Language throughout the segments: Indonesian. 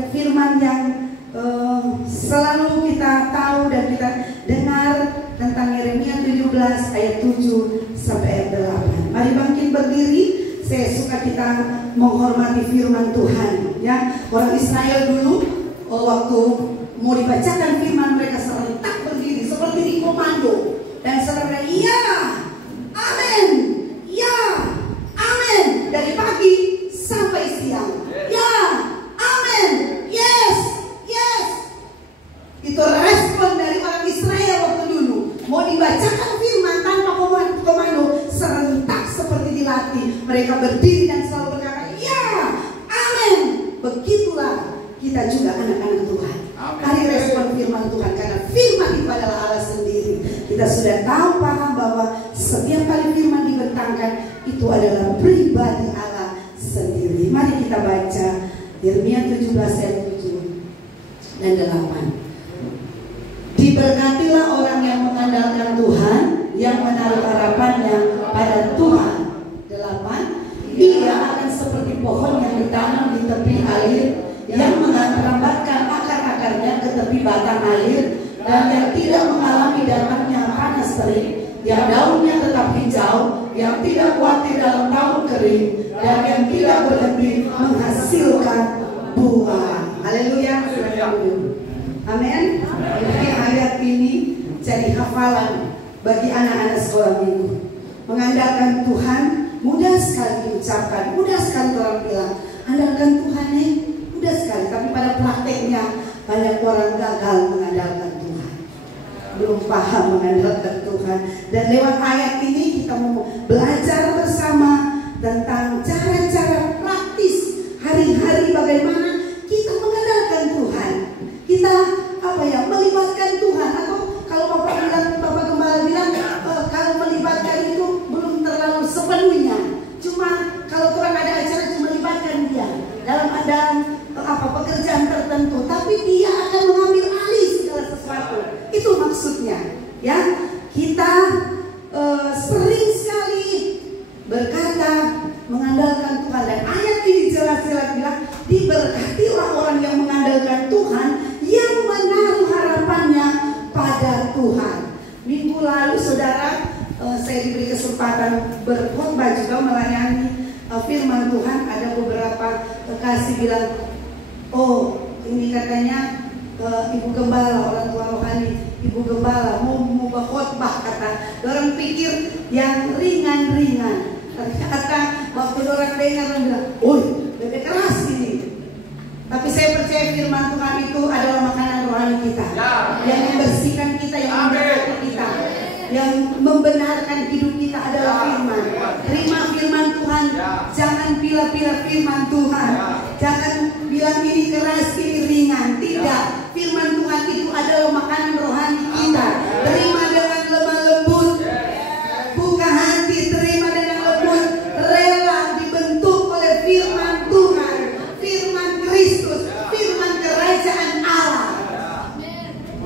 firman yang selalu kita tahu dan kita dengar tentang Yeremia 17 ayat 7 sampai ayat 8. Mari bangkit berdiri. Saya suka kita menghormati firman Tuhan, ya. Orang Israel dulu waktu mau dibacakan firman, mereka serentak berdiri seperti di komando dan saudara, ya, amin, ya, amin, dari pagi sampai siang, ya, amin, yes, yes. Itu respon dari orang Israel waktu dulu mau dibacakan firman tanpa komando, serentak seperti dilatih. Mereka berdiri dan selalu berkata, ya, amin. Begitulah kita juga anak-anak Tuhan. Mari respon firman Tuhan, karena firman itu adalah Allah sendiri. Kita sudah tahu paham bahwa setiap kali firman dibentangkan itu adalah pribadi Allah sendiri. Mari kita baca Yeremia 17 ayat 7 dan 8. Diberkatilah orang yang mengandalkan Tuhan, yang menaruh harapannya pada Tuhan. 8. Ia akan seperti pohon yang ditanam di tepi air, yang merambatkan akar-akarnya ke tepi batang air, dan yang tidak mengalami datangnya panas terik, yang daunnya tetap hijau, yang tidak khawatir dalam tahun kering, dan yang tidak berhenti menghasilkan buah. Haleluya. Amin. Jadi ayat ini jadi hafalan bagi anak-anak sekolah minggu. Mengandalkan Tuhan mudah sekali diucapkan, mudah sekali orang bilang andalkan Tuhan, mudah sekali. Tapi pada prakteknya banyak orang gagal mengandalkan Tuhan, belum paham mengandalkan Tuhan. Dan lewat ayat ini kita mau belajar bersama tentang cara-cara praktis hari-hari bagaimana kita mengandalkan Tuhan. Kita melibatkan Tuhan. Atau kalau Bapak Gembala bilang kalau melibatkan itu belum terlalu sepenuhnya. Cuma kalau orang ada acara cuma melibatkan dia dalam pekerjaan tertentu, tapi dia akan mengambil alih segala sesuatu. Itu maksudnya, ya. Kita sering sekali berkata mengandalkan Tuhan, dan ayat ini jelas-jelas bilang diberkatilah orang yang mengandalkan Tuhan, yang menaruh harapannya pada Tuhan. Minggu lalu saudara, saya diberi kesempatan berkhotbah juga melayani firman Tuhan. Ada beberapa kekasih bilang, oh ini katanya Ibu Gembala, orang tua rohani Ibu Gembala mau berkhotbah, kata. Orang pikir yang ringan-ringan. Ternyata waktu orang dengar orang bilang, oh lebih keras ini. Tapi saya percaya firman Tuhan itu adalah makanan rohani kita, yang membersihkan kita, yang memberkati kita, yang membenarkan hidup kita adalah firman. Terima firman Tuhan, jangan pilih-pilih firman Tuhan. Jangan bilang ini keras, ini ringan. Tidak, firman Tuhan itu adalah makanan rohani kita. Terima dengan lemah lembut, buka hati, terima dengan lembut, rela dibentuk oleh firman Tuhan, firman Kristus, firman kerajaan Allah,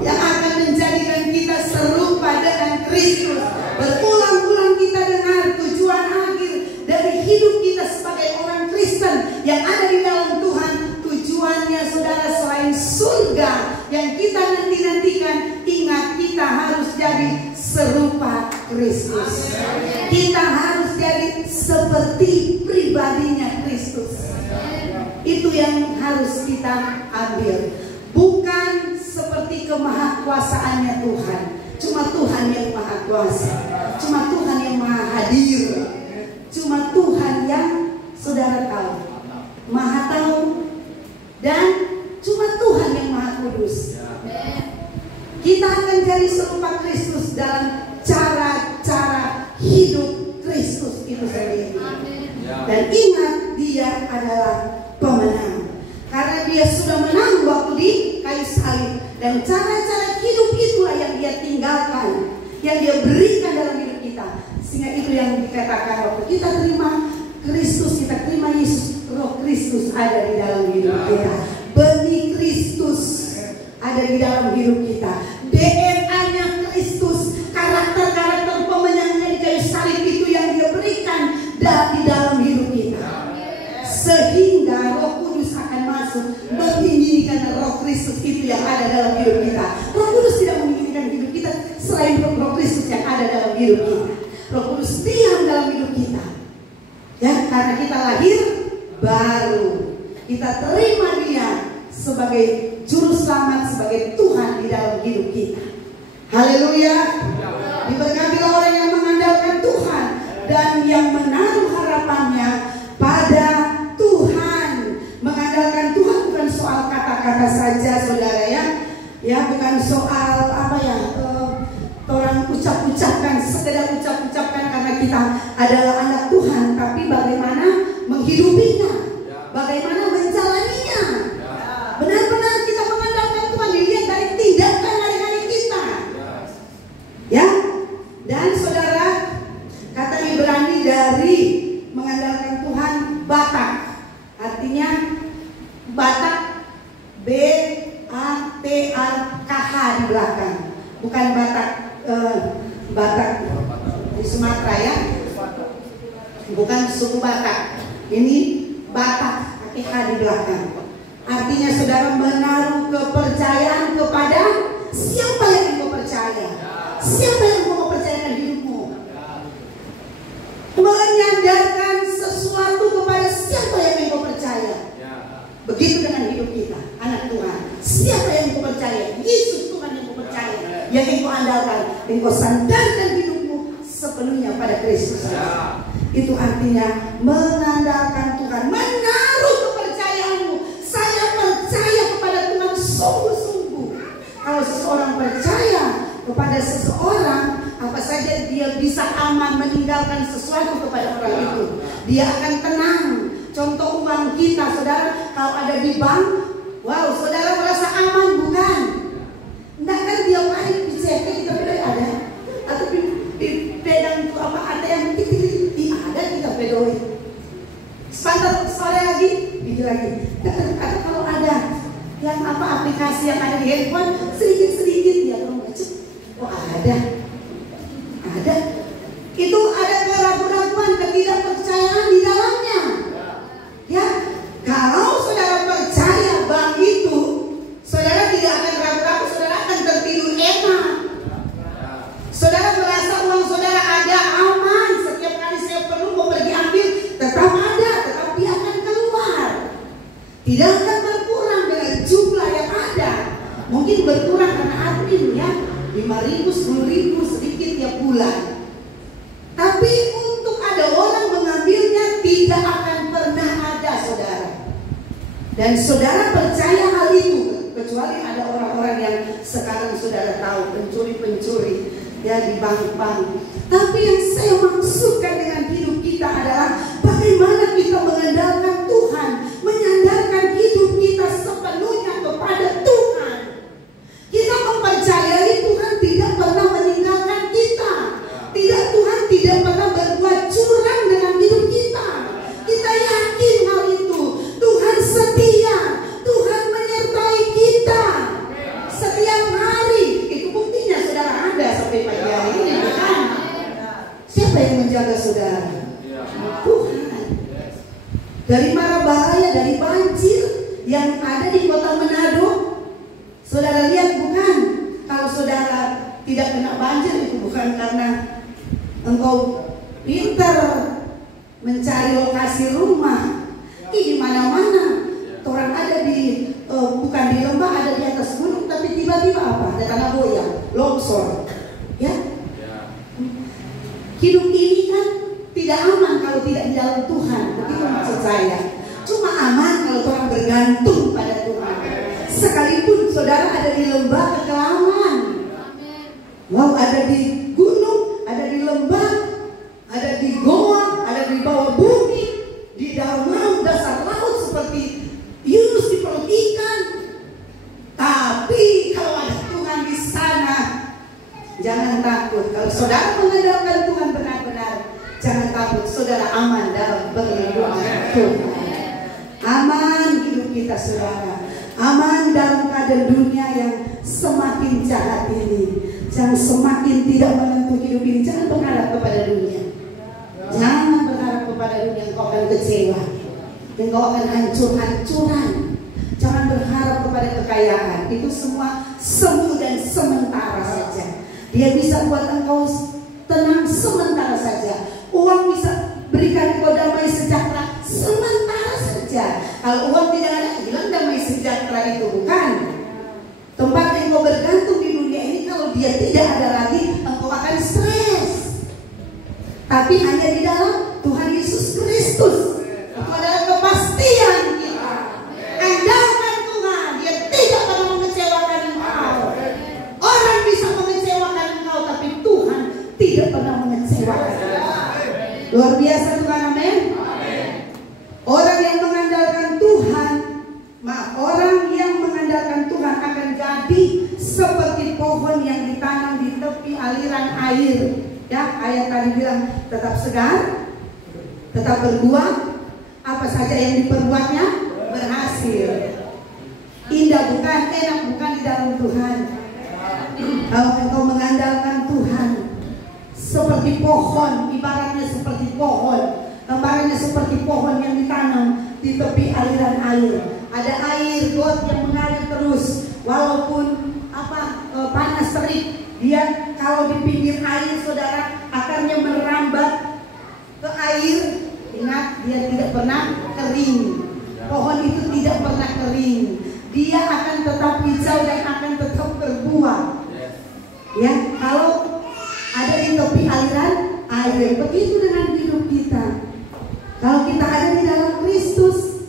yang akan menjadikan kita serupa dengan Kristus. Berulang-ulang kita dengar tujuan akhir dari hidup kita sebagai orang Kristen yang ada di dalam Tuhan. Tujuannya saudara selain surga yang kita nanti-nantikan, ingat kita harus jadi serupa Kristus. Kita harus jadi seperti pribadinya Kristus. Itu yang harus kita ambil. Bukan seperti kemahakuasaannya Tuhan. Cuma Tuhan yang maha kuasa, cuma Tuhan yang maha hadir, cuma Tuhan yang saudara tahu, maha tahu, dan cuma Tuhan yang maha kudus. Kita akan jadi serupa Kristus dalam cara-cara hidup Kristus itu sendiri. Dan ingat, dia adalah pemenang, karena dia sudah menang waktu di kayu salib. Dan cara-cara hidup itulah yang dia tinggalkan, yang dia berikan dalam hidup kita. Sehingga itu yang dikatakan waktu kita terima Kristus, kita terima Yesus, Roh Kristus ada di dalam hidup kita. Benih Kristus ada di dalam hidup kita. DNA-nya Kristus, karakter-karakter pemenangnya di kayu salib itu yang dia berikan di dalam hidup kita. Sehingga Roh Kudus akan masuk, benih menginginkan Roh Kristus itu yang ada dalam hidup kita. Roh Kudus tidak menginginkan hidup kita selain Roh Kristus yang ada dalam hidup kita. Roh Kudus diam dalam hidup kita. Ya, karena kita lahir baru. Kita terima Dia sebagai juru selamat, sebagai Tuhan di dalam hidup kita. Haleluya. Diberkatilah orang yang mengandalkan Tuhan dan yang menaruh harapannya pada Tuhan. Mengandalkan Tuhan bukan soal kata-kata saja, saudara ya. Ya, bukan soal apa ya, orang ucap-ucapkan, sekedar ucap-ucapkan karena kita adalah anak Tuhan, tapi bagaimana menghidupinya, bagaimana menjalaninya. Benar-benar kita mengandalkan Tuhan, dilihat dari tindakan hari-hari kita. Ya, dan saudara, kata Ibrani dari mengandalkan Tuhan, Batak, artinya Batak, B-A-T-A-K-H di belakang, bukan Batak, Batak di Sumatera ya, bukan suku Batak. Ini Batak, pakai H di belakang. Artinya saudara menaruh kepercayaan kepada siapa yang engkau percaya. Siapa yang engkau percayakan hidupmu. Menyandarkan sesuatu kepada siapa yang engkau percaya. Begitu dengan hidup kita, anak Tuhan. Siapa yang engkau percaya? Yesus Tuhan yang engkau percaya, yang engkau andalkan. Engkau sandarkan hidupmu sepenuhnya pada Kristus. Itu artinya mengandalkan Tuhan, menaruh kepercayaanmu. Saya percaya kepada Tuhan sungguh-sungguh. Kalau seseorang percaya kepada seseorang, apa saja dia bisa aman meninggalkan sesuatu kepada orang itu. Dia akan tenang. Contoh uang kita, saudara, kalau ada di bank, wow, saudara merasa aman bukan? Enggak kan dia main di CP kita pedoi ada, atau di pedang itu apa ATM ada kita pedoi. Sebentar sore lagi, bikin lagi. Atau kalau ada yang apa aplikasi yang ada di handphone sedikit-sedikit ya kalau nggak cek, oh ada. Itu ada keraguan-keraguan, ketidakpercayaan di dalamnya. Ya, kalau saudara percaya bank itu, saudara tidak akan ragu-ragu, saudara akan tertidur enak. Saudara merasa uang saudara ada aman. Setiap kali saya perlu mau pergi ambil, tetap ada, tetap dia akan keluar. Tidak akan berkurang dengan jumlah yang ada. Mungkin berkurang karena admin ya, 5.000, 10.000 sedikit tiap bulan. Tapi untuk ada orang mengambilnya tidak akan pernah ada, saudara. Dan saudara percaya hal itu, kecuali ada orang-orang yang sekarang saudara tahu pencuri-pencuri ya di bank-bank. Tapi yang saya maksudkan dengan hidup kita adalah bagaimana kita mengandalkan Tuhan, menyandarkan hidup kita sepenuhnya kepada Tuhan. Kita mempercayai Tuhan tidak pernah meninggalkan kita. Tuhan tidak pernah berbuat curang dengan hidup kita. Kita yakin hal itu. Tuhan setia. Tuhan menyertai kita setiap hari. Itu buktinya saudara ada sampai pagi hari ini, bukan? Siapa yang menjaga saudara? Tuhan. Dari mara bahaya, dari banjir yang ada di kota Manado, saudara lihat bukan? Kalau saudara tidak kena banjir itu bukan karena engkau pintar mencari lokasi rumah. Di mana-mana orang ada di bukan di lembah, ada di atas gunung, tapi tiba-tiba apa? Ada tanah goyang, longsor. Ya. Hidup ini kan tidak aman kalau tidak di dalam Tuhan. Begitu maksud saya. Cuma aman kalau orang bergantung pada Tuhan. Sekalipun saudara ada di lembah kekelaman. Wow, ada di gunung, ada di lembah, ada di goa, ada di bawah bumi, di dalam laut, dasar laut seperti Yunus di perut ikan. Tapi kalau ada Tuhan di sana, jangan takut. Kalau saudara mengandalkan Tuhan benar-benar, jangan takut. Saudara aman dalam perlindungan Tuhan. Aman hidup kita saudara. Aman dalam keadaan dunia yang semakin jahat ini. Yang semakin tidak menentu hidup ini. Jangan berharap kepada dunia. Jangan berharap kepada dunia. Engkau akan kecewa. Engkau akan hancur-hancuran. Jangan berharap kepada kekayaan. Itu semua semu dan sementara saja. Dia bisa buat engkau tenang sementara saja. Uang bisa berikan engkau damai sejahtera sementara saja. Kalau uang tidak ada, hilang damai sejahtera itu, bukan? Tempat yang engkau bergantung di dunia ini, kalau dia tidak ada lagi, engkau akan stres. Tapi hanya di dalam Tuhan Yesus Kristus. Itu adalah kepastian kita. Andalkan Tuhan, dia tidak pernah mengecewakan engkau. Orang bisa mengecewakan engkau, tapi Tuhan tidak pernah mengecewakan engkau. Luar biasa Tuhan, amin. Orang yang mengandalkan Tuhan, orang yang mengandalkan Tuhan akan jadi seperti pohon yang ditanam di tepi aliran air. Ya, ayat tadi bilang tetap segar, tetap berbuah, apa saja yang diperbuatnya berhasil. Indah bukan, enak bukan di dalam Tuhan. Kalau engkau mengandalkan Tuhan, seperti pohon, ibaratnya seperti pohon, gambarannya seperti pohon yang ditanam di tepi aliran air. Ada air got yang mengalir terus, walaupun panas terik. Dia kalau di pinggir air, saudara, akarnya merambat ke air. Ingat, dia tidak pernah kering. Pohon itu tidak pernah kering. Dia akan tetap hijau dan akan tetap berbuah. Ya, kalau ada di tepi aliran air, begitu dengan hidup kita. Kalau kita ada di dalam Kristus,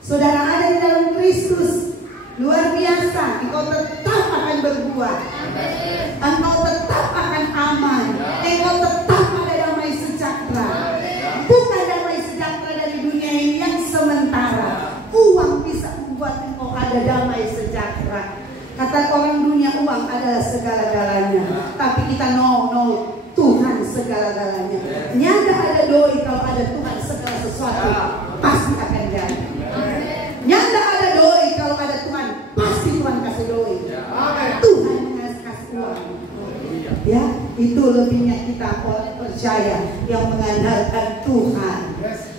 saudara ada di dalam Kristus, luar biasa. Engkau tetap akan berbuah. Engkau tetap akan aman. Engkau tetap ada damai sejahtera. Bukan damai sejahtera dari dunia ini yang sementara. Uang bisa membuat engkau ada damai sejahtera. Kata orang dunia, uang adalah segala-galanya. Tapi kita no, Tuhan segala-galanya. Nyata ada doi, kalau ada Tuhan segala sesuatu pasti akan jadi. Nyata ada doi, kalau ada Tuhan pasti Tuhan kasih doi. Tuhan kasih uang. Ya, itu lebihnya kita percaya yang mengandalkan Tuhan.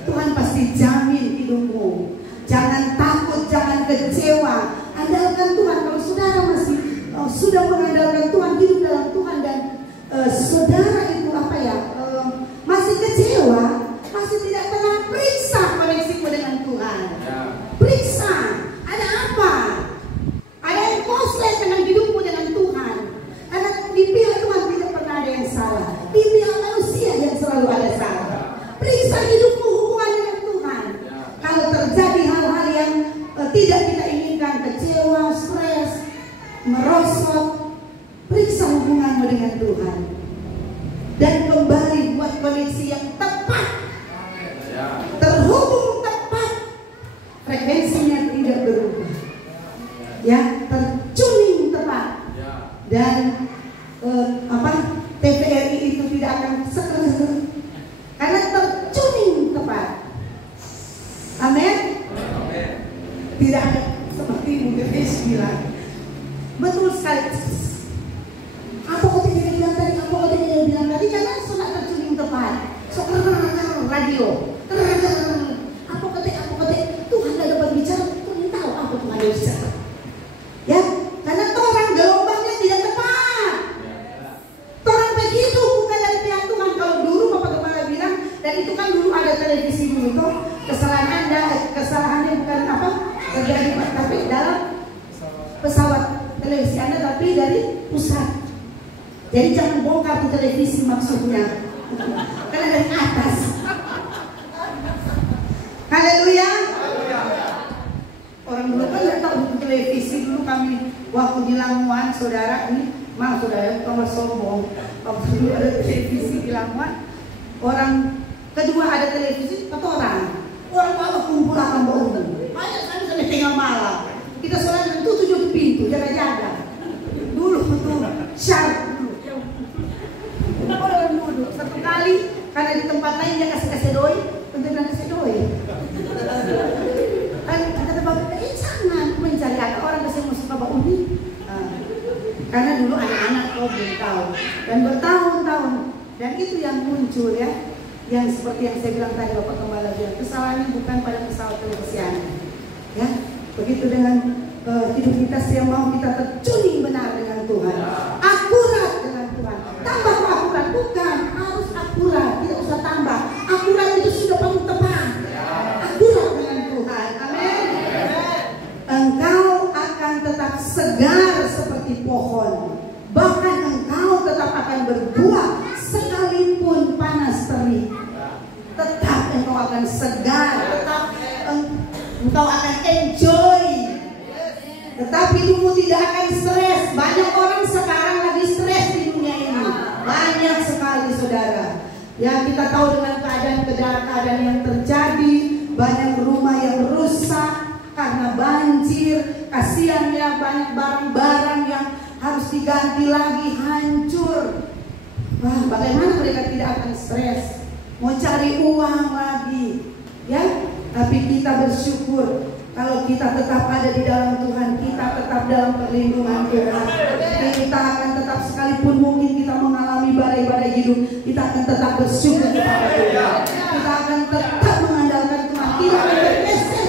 Tuhan pasti jamin hidupmu. Jangan takut, jangan kecewa. Andalkan Tuhan. Kalau saudara masih sudah mengandalkan Tuhan, hidup dalam Tuhan, dan saudara itu masih kecewa, masih tidak pernah periksa koneksimu dengan Tuhan. Periksa, ada apa? Ada yang koslet dengan hidupmu dengan Tuhan. Karena di pihak Tuhan tidak pernah ada yang salah. Di pihak manusia yang selalu ada salah. Periksa hidupmu, hubungan dengan Tuhan. Kalau terjadi hal-hal yang tidak kita inginkan, kecewa, stres, merosot, periksa hubunganmu dengan Tuhan. Dan kembali buat koneksi yang tepat. Terhubung tepat. Frekuensinya tidak berubah. Ya, tertuning tepat. Dan TVRI itu tidak akan seker-seker. Karena tertuning tepat. Amin. Tidak ada seperti Bu Grace bilang. Betul sekali. Apa kata dia bilang tadi? Apa kata dia bilang tadi? Karena sudah tertuning tepat. So radio. Apa kata? Tuhan tidak dapat bicara. Tuhan tahu apa Tuhan ada bicara. Ya, karena orang gelombangnya tidak tepat. Orang begitu bukan dari pihak Tuhan. Kalau dulu Bapak Gembala bilang, dan itu kan dulu ada televisi dulu itu, kesalahannya bukan terjadi tapi dalam pesawat televisi Anda, tapi dari pusat. Jadi jangan bongkar tuh televisi maksudnya, karena dari atas. Haleluya. Orang dulu kan nggak tahu televisi. Dulu kami waktu di Lamongan, saudara ini, saudara kalau sombong, waktu dulu ada televisi di Lamongan, orang kedua ada televisi, orang malah kumpul akan bangun. Banyak kami sampai tengah malam. Kita sholat itu 7 pintu, jaga-jaga. Dulu tuh syarat dulu. Orang duduk satu kali, karena di tempat lain dia kasih doi, tentu dia kasih doi. Kan kata bapak, jangan mencari anak orang kasih musik bapak Uni. Karena dulu anak-anak belum tahu, dan bertahun-tahun, dan itu yang muncul ya. Yang seperti yang saya bilang tadi, Bapak Gembala bilang, kesalahannya bukan pada pesawat televisian, ya, Begitu dengan hidup kita, saya mau kita terjun benar dengan Tuhan, akurat dengan Tuhan. Tambah akurat, bukan harus akurat, tidak usah tambah. Akurat itu sudah paling tepat. Akurat dengan Tuhan, amin. Engkau akan tetap segar seperti pohon, bahkan engkau tetap akan berbuah sekalipun panas terik. Tetap engkau akan segar, tetap engkau akan enjoy. Tetapi hidupmu tidak akan stres. Banyak orang sekarang lagi stres di dunia ini. Banyak sekali saudara. Ya, kita tahu dengan keadaan yang terjadi. Banyak rumah yang rusak karena banjir. Kasihan ya, banyak barang-barang yang harus diganti lagi, hancur. Wah, bagaimana mereka tidak akan stres? Mau cari uang lagi. Ya, tapi kita bersyukur. Kalau kita tetap ada di dalam Tuhan, kita tetap dalam perlindungan Tuhan. Kita akan tetap, sekalipun mungkin kita mengalami badai-badai hidup, kita akan tetap bersyukur kepada Tuhan. Kita akan tetap mengandalkan Tuhan. Tidak akan bergeser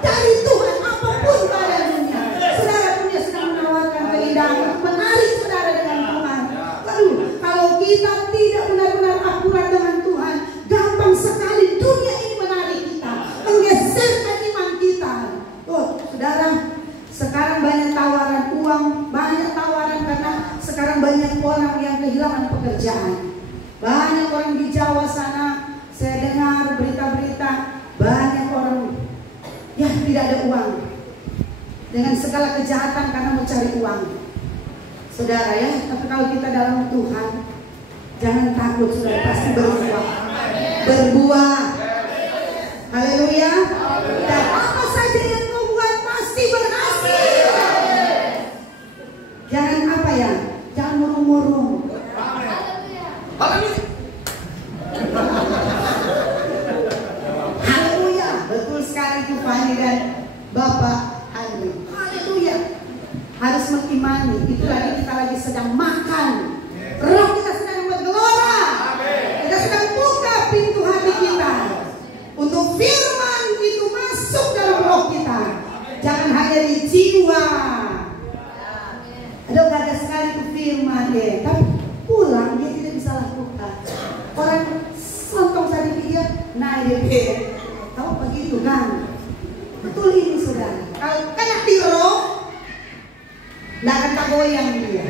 dari Tuhan apapun keadaannya. Saudara, dunia sedang menawarkan keindahan, menarik saudara dengan Tuhan. Lalu kalau kita tidak benar-benar akurat dengan Tuhan, gampang sekali dunia ini menarik kita, menggeserkan kita. Oh, saudara, sekarang banyak tawaran uang, banyak tawaran karena sekarang banyak orang yang kehilangan pekerjaan. Banyak orang di Jawa sana, saya dengar berita-berita, banyak orang ya tidak ada uang. Dengan segala kejahatan karena mencari uang. Saudara ya, tapi kalau kita dalam Tuhan, jangan takut, saudara, pasti berbuah. Berbuah. Haleluya. Dan apa saja yang kau buat pasti berhasil. Jangan apa ya? Jangan murung-murung. Haleluya. Betul sekali itu Fani dan Bapak Andri. Haleluya. Harus mengimani. Itu lagi kita lagi sedang makan. Roh kita sedang bergelora. Kita sedang buka pintu hati kita untuk firman itu masuk dalam roh kita. Jangan hanya di jiwa. Ada banyak sekali itu firman ya, tapi pulang dia tidak bisa lakukan. Orang sontong tadi dia naik dia. Tahu begitu kan? Betul ini saudara. Kalau kena di roh, tidak akan goyang dia.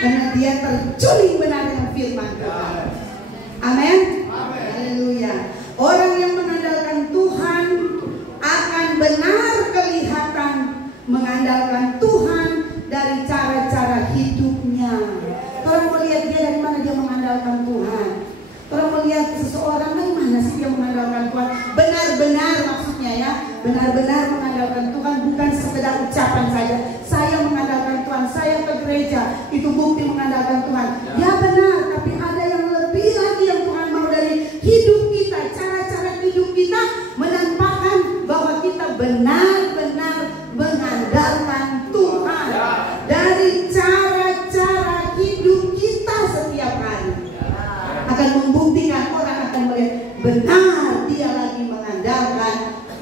Karena dia terjuling benar dengan firman Tuhan. Amin. Haleluya. Orang yang mengandalkan Tuhan akan benar kelihatan mengandalkan Tuhan dari cara-cara hidupnya. Orang mau lihat dia dari mana dia mengandalkan Tuhan. Orang mau lihat seseorang dari mana sih dia mengandalkan Tuhan. Benar-benar maksudnya ya, benar-benar mengandalkan Tuhan, bukan sekedar ucapan saja. Saya mengandalkan Tuhan, saya ke gereja, itu bukti mengandalkan Tuhan. Ya benar, tapi ada yang lebih lagi yang Tuhan mau dari hidup kita. Cara-cara hidup kita menampakkan bahwa kita benar-benar mengandalkan Tuhan. Dari cara-cara hidup kita setiap hari akan membuktikan, orang akan melihat benar dia lagi mengandalkan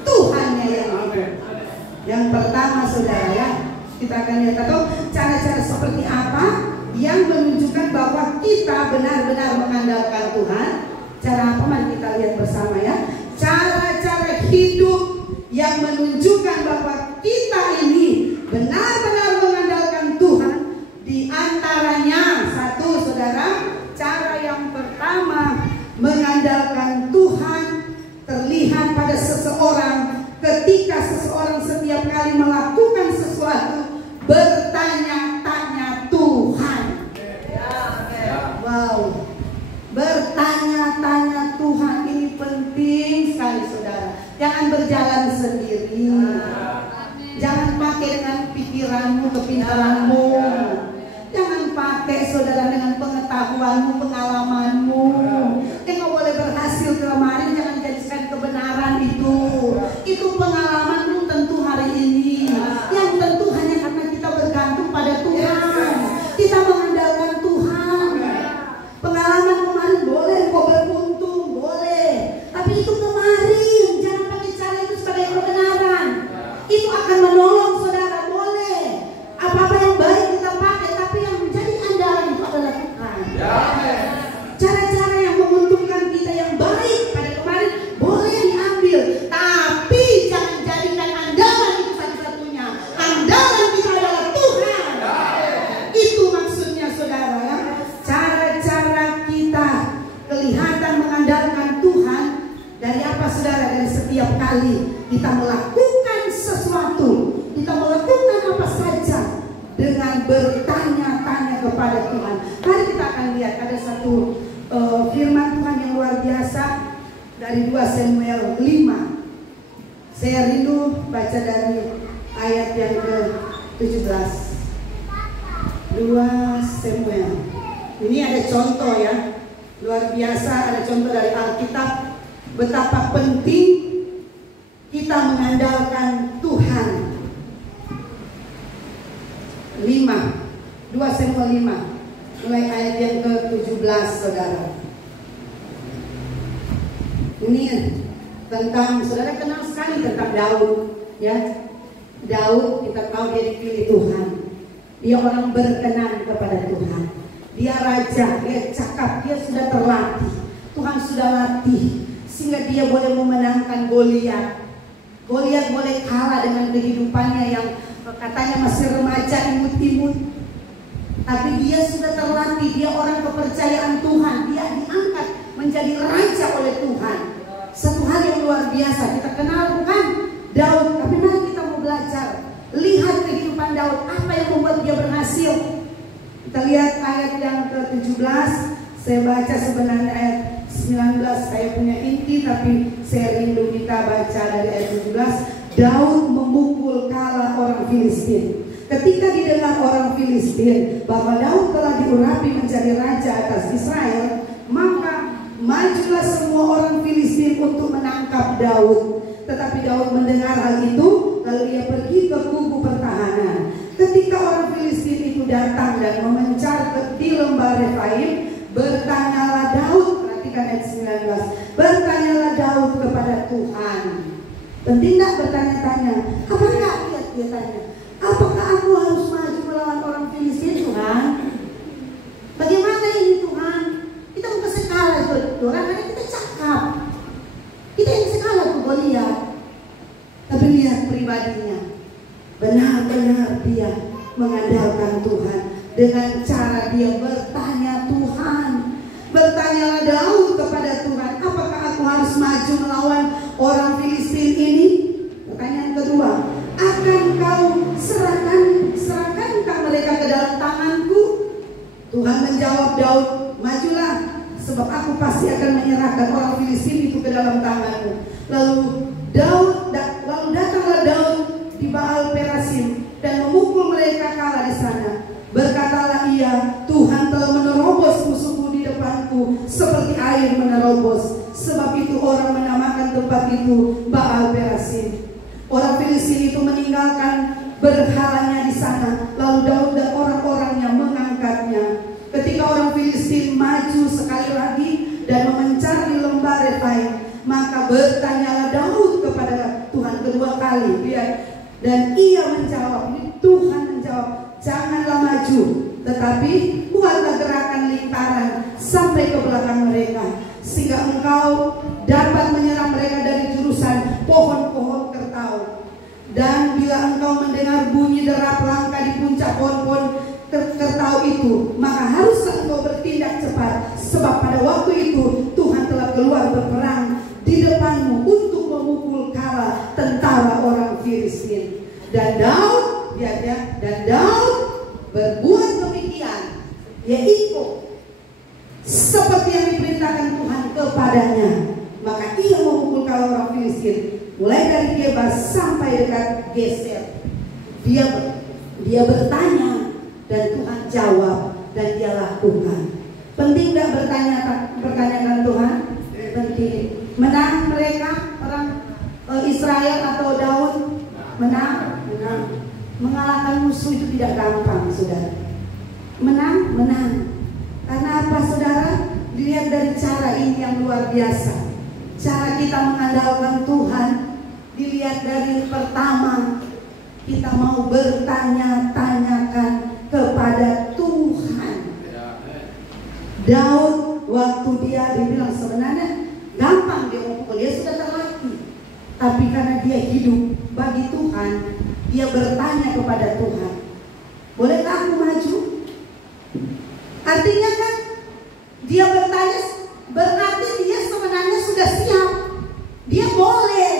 Tuhannya yang hidup. Yang pertama saudara ya, kita akan lihat atau cara-cara seperti apa yang menunjukkan bahwa kita benar-benar mengandalkan Tuhan. Cara apa? Mari kita lihat bersama ya. Cara-cara hidup yang menunjukkan bahwa kita ini benar-benar mengandalkan Tuhan. Di antaranya satu saudara, cara yang pertama mengandalkan Tuhan terlihat pada seseorang ketika seseorang setiap kali melakukan sesuatu bertanya-tanya Tuhan. Wow, bertanya-tanya Tuhan ini penting sekali saudara. Jangan berjalan sendiri. Jangan pakai dengan pikiranmu, kepintaranmu. Jangan pakai saudara dengan pengetahuanmu, pengalamanmu. Engkau boleh berhasil kemarin, jangan jadikan kebenaran itu. Itu pengalaman belum tentu hari ini. Yang tentu hanya karena kita bergantung pada Tuhan. Kita mengandalkan Tuhan. Pengalaman kemarin boleh kok beruntung, boleh. Tapi itu kemarin, jangan pakai cara itu sebagai kebenaran. kita melakukan sesuatu, kita melakukan apa saja dengan bertanya-tanya kepada Tuhan. Mari kita akan lihat ada satu firman Tuhan yang luar biasa dari 2 Samuel 5. Saya rindu baca dari ayat yang ke-17. 2 Samuel. Ini ada contoh ya, luar biasa, ada contoh dari Alkitab betapa penting kita mengandalkan Tuhan. 2 Samuel 5 mulai ayat yang ke-17, saudara. Ini tentang, saudara kenal sekali tentang Daud ya. Daud kita tahu dia dipilih Tuhan. Dia orang berkenan kepada Tuhan. Dia raja, dia cakap, dia sudah terlatih. Tuhan sudah latih sehingga dia boleh memenangkan Goliat. Goliat boleh kalah dengan kehidupannya yang katanya masih remaja, imut-imut. Tapi dia sudah terlatih, dia orang kepercayaan Tuhan. Dia diangkat menjadi raja oleh Tuhan. Satu hal yang luar biasa. Kita kenal bukan Daud, tapi mari kita mau belajar. Lihat kehidupan Daud, apa yang membuat dia berhasil. Kita lihat ayat yang ke-17. Saya baca sebenarnya ayat 19, saya punya inti, tapi saya rindu kita baca dari ayat 17. Daud memukul kala orang Filistin. Ketika didengar orang Filistin bahwa Daud telah diurapi menjadi raja atas Israel, maka majulah semua orang Filistin untuk menangkap Daud. Tetapi Daud mendengar hal itu, lalu ia pergi ke kubu pertahanan. Ketika orang Filistin itu datang dan memencar di lembah Refaim, bertanyalah Daud, perhatikan ayat 19, bertanyalah Daud kepada Tuhan. Penting tak bertanya-tanya? Apakah dia tanya? Apakah aku harus maju melawan orang Filistin, Tuhan? Bagaimana ini, Tuhan? Kita mau kalah itu, karena kita cakap. Kita yang sekala tuh Goliat. Tapi lihat pribadinya, benar-benar dia mengandalkan Tuhan dengan cara dia bertanya Tuhan. Bertanyalah Daud kepada Tuhan, apakah aku harus maju melawan orang Filistin ini? Pertanyaan kedua, akan kau serahkankah mereka ke dalam tanganku? Tuhan menjawab Daud, majulah, sebab aku pasti akan menyerahkan orang Filistin itu ke dalam tanganmu. Lalu datanglah Daud di Baal Perasim dan memukul mereka kalah di sana. Berkatalah ia, Tuhan telah menerobos musuhku di depanku seperti air menerobos. Sebab itu orang menamakan tempat itu Baal Perasim. Orang Filistin itu meninggalkan berhalanya di sana. Lalu Daud dan orang-orangnya mengangkatnya. Ketika orang Filistin maju sekali lagi dan memencar di lembah Refaim, maka bertanyalah Daud kepada Tuhan kedua kali. Lihat. Dan ia menjawab, ini Tuhan menjawab, janganlah maju, tetapi buatlah gerakan lingkaran sampai ke belakang mereka, sehingga engkau dapat menyerang mereka dari jurusan pohon-pohon kertau. Dan bila engkau mendengar bunyi derap langkah di puncak pohon-pohon kertau itu, maka haruslah engkau bertindak cepat, sebab pada waktu itu Tuhan telah keluar berperang di depanmu untuk memukul kalah tentara orang Filistin. Dan Daud berbuat demikian, yaitu seperti yang diperintahkan Tuhan kepadanya. Maka ia memukul kalah orang Filistin mulai dari Geba sampai dekat Geser. Dia bertanya dan Tuhan jawab, dan dia lakukan. Penting gak bertanyakan Tuhan? Penting. Menang mereka orang Israel atau Daud? Menang. Mengalahkan musuh itu tidak gampang, saudara. Menang. Karena apa, saudara? Dilihat dari cara ini yang luar biasa. Cara kita mengandalkan Tuhan dilihat dari pertama, kita mau bertanya-tanyakan kepada Tuhan. Daud waktu dia dibilang sebenarnya gampang dia memukul, dia sudah terlatih. Tapi karena dia hidup bagi Tuhan, dia bertanya kepada Tuhan, bolehkah aku maju? Artinya kan dia bertanya, berarti dia sebenarnya sudah siap. Dia boleh.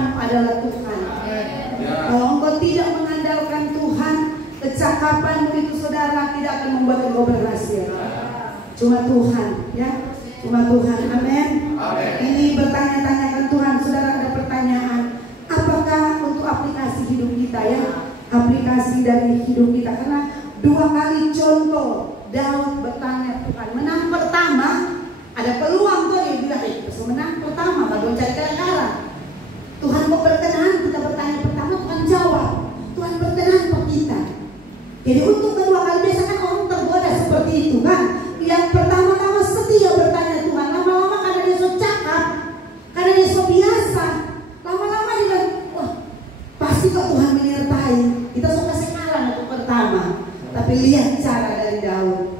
kecakapanmu adalah Tuhan. Kalau engkau tidak mengandalkan Tuhan, kecakapanmu itu saudara tidak akan membuat engkau berhasil. Cuma Tuhan, ya, cuma Tuhan. Amin. Ini bertanya-tanyakan Tuhan, saudara ada pertanyaan. Apakah untuk aplikasi hidup kita, ya, aplikasi dari hidup kita? Karena 2 kali contoh Daud bertanya Tuhan. Menang pertama, ada peluang tuh dia bilang, menang pertama, baru cari cara. Tuhan mau berkenan, kita bertanya pertama, Tuhan jawab. Tuhan berkenan ke kita. Jadi untuk kedua kali biasa kan orang tergoda seperti itu kan. Yang pertama-tama setia bertanya Tuhan, lama-lama karena dia so cakap, karena dia so biasa, lama-lama dia bilang, wah pasti kok Tuhan menyertai. Kita suka sekalan untuk pertama. Tapi lihat cara dari Daud.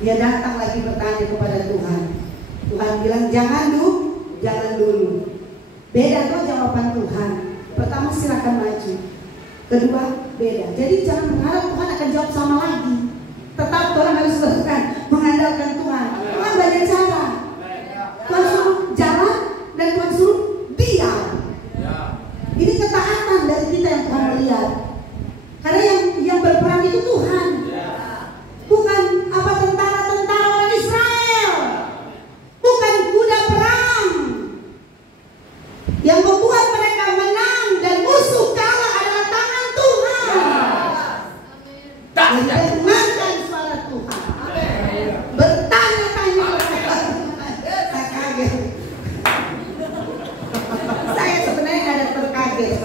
Dia datang lagi bertanya kepada Tuhan. Tuhan bilang jangan dulu. Beda tuh jawaban Tuhan. Pertama silakan maju. Kedua beda. Jadi jangan berharap Tuhan akan jawab sama lagi. Tetap orang harus berpegang mengandalkan Tuhan. Tuhan banyak cara. Tuhan suruh jalan dan Tuhan suruh diam. Ini ketaatan dari kita yang Tuhan melihat. Karena yang berperang itu Tuhan. Bukan apa tentara-tentara orang Israel. Bukan kuda perang. Yang membuat mereka menang dan musuh kalah adalah tangan Tuhan. Dengarkan suara Tuhan. Bertanya-tanya kepada Tuhan. Saya kaget. Saya sebenarnya ada terkaget.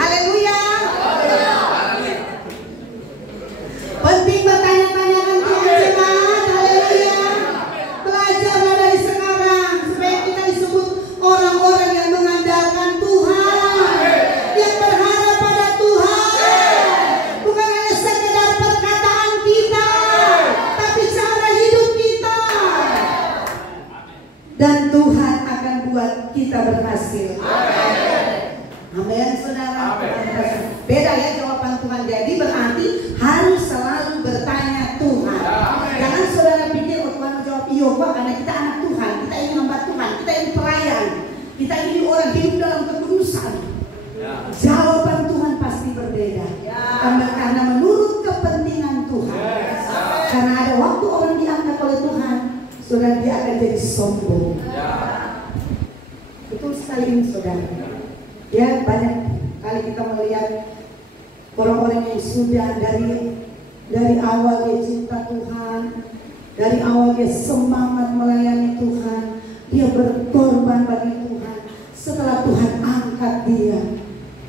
Haleluya. Penting bertanya-tanyakan Tuhan jemaat. Haleluya. Belajarlah dari sekarang supaya kita disebut orang-orang yang mengandalkan Tuhan, yang berharap pada Tuhan. Bukan hanya sekedar perkataan kita, tapi cara hidup kita. Dan Tuhan akan buat kita berhasil. Amin, saudara. Beda ya jawaban Tuhan. Jadi berarti harus selalu bertanya Tuhan. Jangan saudara pikir oh Tuhan menjawab iya kok karena kita anak Tuhan, kita ini hamba Tuhan, kita ini pelayan, kita ini orang hidup dalam kekudusan. Jawaban Tuhan pasti berbeda. Karena menurut kepentingan Tuhan. Karena ada waktu orang diangkat oleh Tuhan, saudara dia akan jadi sombong. Betul sekali ini saudara. Ya, banyak kali kita melihat orang-orang yang sudah dari awal dia cinta Tuhan, dari awal dia semangat melayani Tuhan, dia berkorban bagi Tuhan. Setelah Tuhan angkat dia,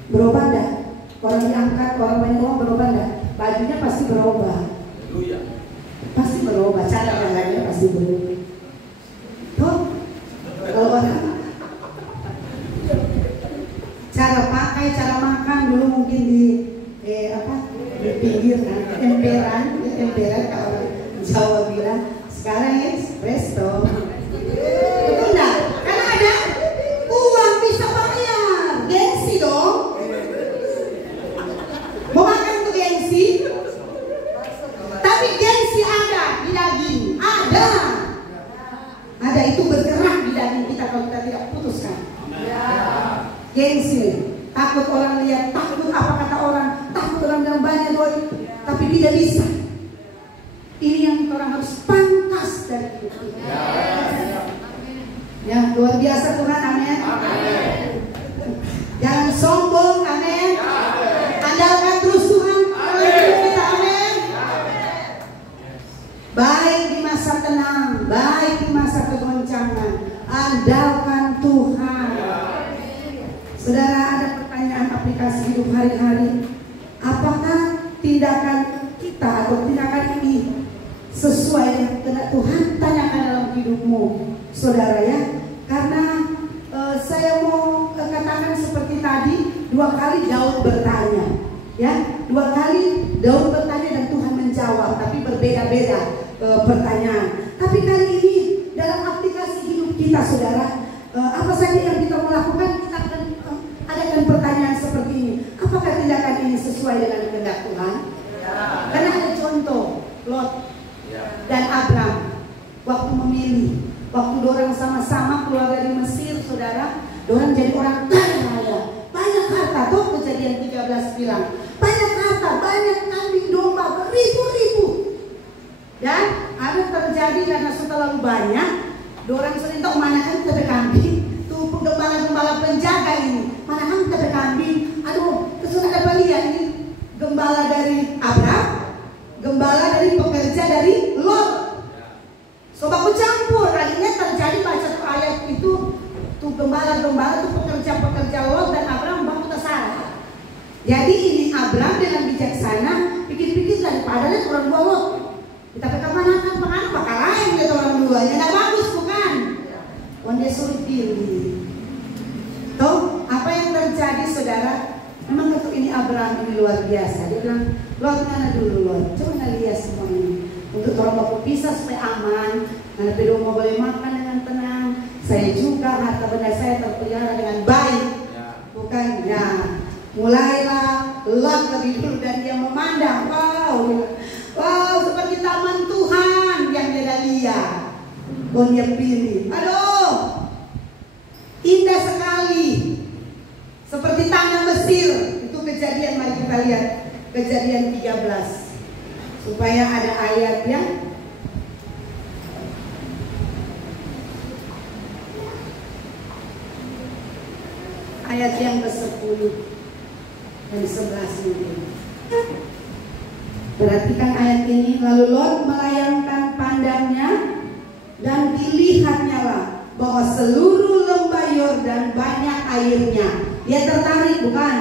berubah enggak? Orang diangkat, orang banyak orang berubah enggak? Bajunya pasti berubah. Pasti berubah, cara jalannya pasti berubah. Tuh, kalau orang cara pakai, cara makan dulu mungkin di pinggir kan, emperan kalau Jawa bilang. Sekarang ya resto. Betul enggak? Karena ada uang bisa bayar, gengsi dong. Mau makan tuh gengsi, tapi gengsi ada di daging, ada itu bergerak di daging kita kalau kita tidak putuskan. Gengsi, takut orang lihat, takut apa kata orang, takut orang bilang banyak doi, tapi tidak bisa. Ini yang orang harus pangkas dari hidup kita. Ya, luar biasa Tuhan, amin. Jangan sombong, amin. Andalkan terus Tuhan, kita, amin. Baik di masa tenang, baik di masa kegoncangan, andalkan Tuhan. Saudara, ada pertanyaan aplikasi hidup hari-hari. Apakah tindakan kita atau tindakan ini sesuai dengan kehendak Tuhan? Tanyakan dalam hidupmu, saudara ya. Karena saya mau katakan seperti tadi, 2 kali Daud bertanya, ya, 2 kali Daud bertanya dan Tuhan menjawab, tapi berbeda-beda pertanyaan. Tapi kali ini dalam aplikasi hidup kita, saudara, apa saja yang kita melakukan, kita akan adakan pertanyaan seperti ini. Apakah tindakan ini sesuai dengan kehendak Tuhan? Karena ada contoh Lot dan Abram waktu memilih Waktu dorang sama-sama keluar dari Mesir, saudara, dorang jadi orang kaya, banyak harta. Tuh Kejadian 13 bilang, banyak harta, banyak kambing domba beribu-ribu. Dan ada terjadi karena sudah terlalu banyak, dorang sering tahu mana kan kita kambing. Tuh gembala-gembala penjaga ini, mana kan kita kambing. Aduh, terus ada apa lihat ini? Gembala dari Abraham, gembala dari pekerja dari Lot. Sobat aku campur, akhirnya terjadi baca ayat itu. Tuh gembala-gembala tuh pekerja-pekerja Lot dan Abraham bangun Sarah. Jadi ini Abraham dengan bijaksana pikir-pikir daripada lihat orang dua Lot. Kita ke mana kan pengen bakal lain lihat orang duanya, nggak bagus bukan? Dia suruh pilih. Tuh apa yang terjadi saudara? Memang waktu ini Abraham ini luar biasa. Dia bilang, Lot mana dulu Lot, coba lihat semua ini. Untuk orang mau pisah supaya aman, karena berdua mau boleh makan dengan tenang. Saya juga harta benda saya terpelihara dengan baik, bukan? Ya, mulailah Lot lebih dulu dan dia memandang, wow, seperti taman Tuhan yang dia lihat. Dia pilih, aduh, indah sekali, seperti tanah Mesir. Itu kejadian, mari kita lihat Kejadian 13. Supaya ada ayatnya. Ayat yang ke-10 dan 11 mungkin. Perhatikan ayat ini. Lalu Lot melayangkan pandangnya dan dilihatnya lah bahwa seluruh lembah Yordan banyak airnya. Dia tertarik bukan?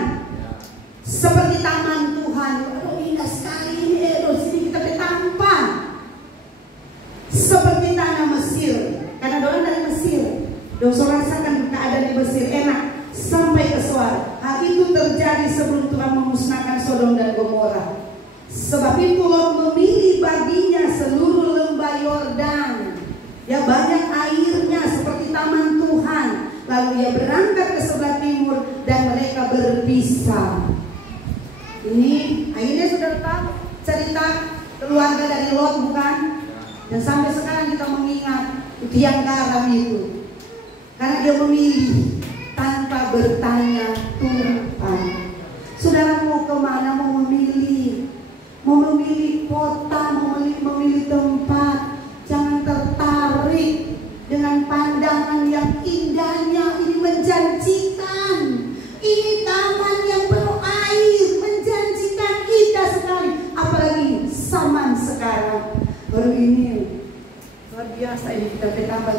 Seperti taman Tuhan. Aduh indah sekali ini. Sini kita ketampan. Seperti tanah Mesir. Karena orang dari Mesir. Dosa rasakan keadaan di Mesir enak sampai ke Suar. Hal itu terjadi sebelum Tuhan memusnahkan Sodom dan Gomora. Sebab itu Lot memilih baginya seluruh lembah Yordan. Ya banyak airnya seperti taman Tuhan. Lalu ia berangkat ke sebelah timur dan mereka berpisah. Ini akhirnya sudah tahu cerita keluarga dari Lot bukan? Dan sampai sekarang kita mengingat tiang garam itu. Karena dia memilih tanpa bertanya Tuhan. Saudara mau kemana? Mau memilih. Mau memilih kota, mau memilih tempat. Jangan tertarik dengan pandangan yang indahnya. Ini menjanjikan. Ini taman yang penuh air, menjanjikan, indah sekali. Apalagi zaman sekarang. Baru ini luar biasa ini kita tambah.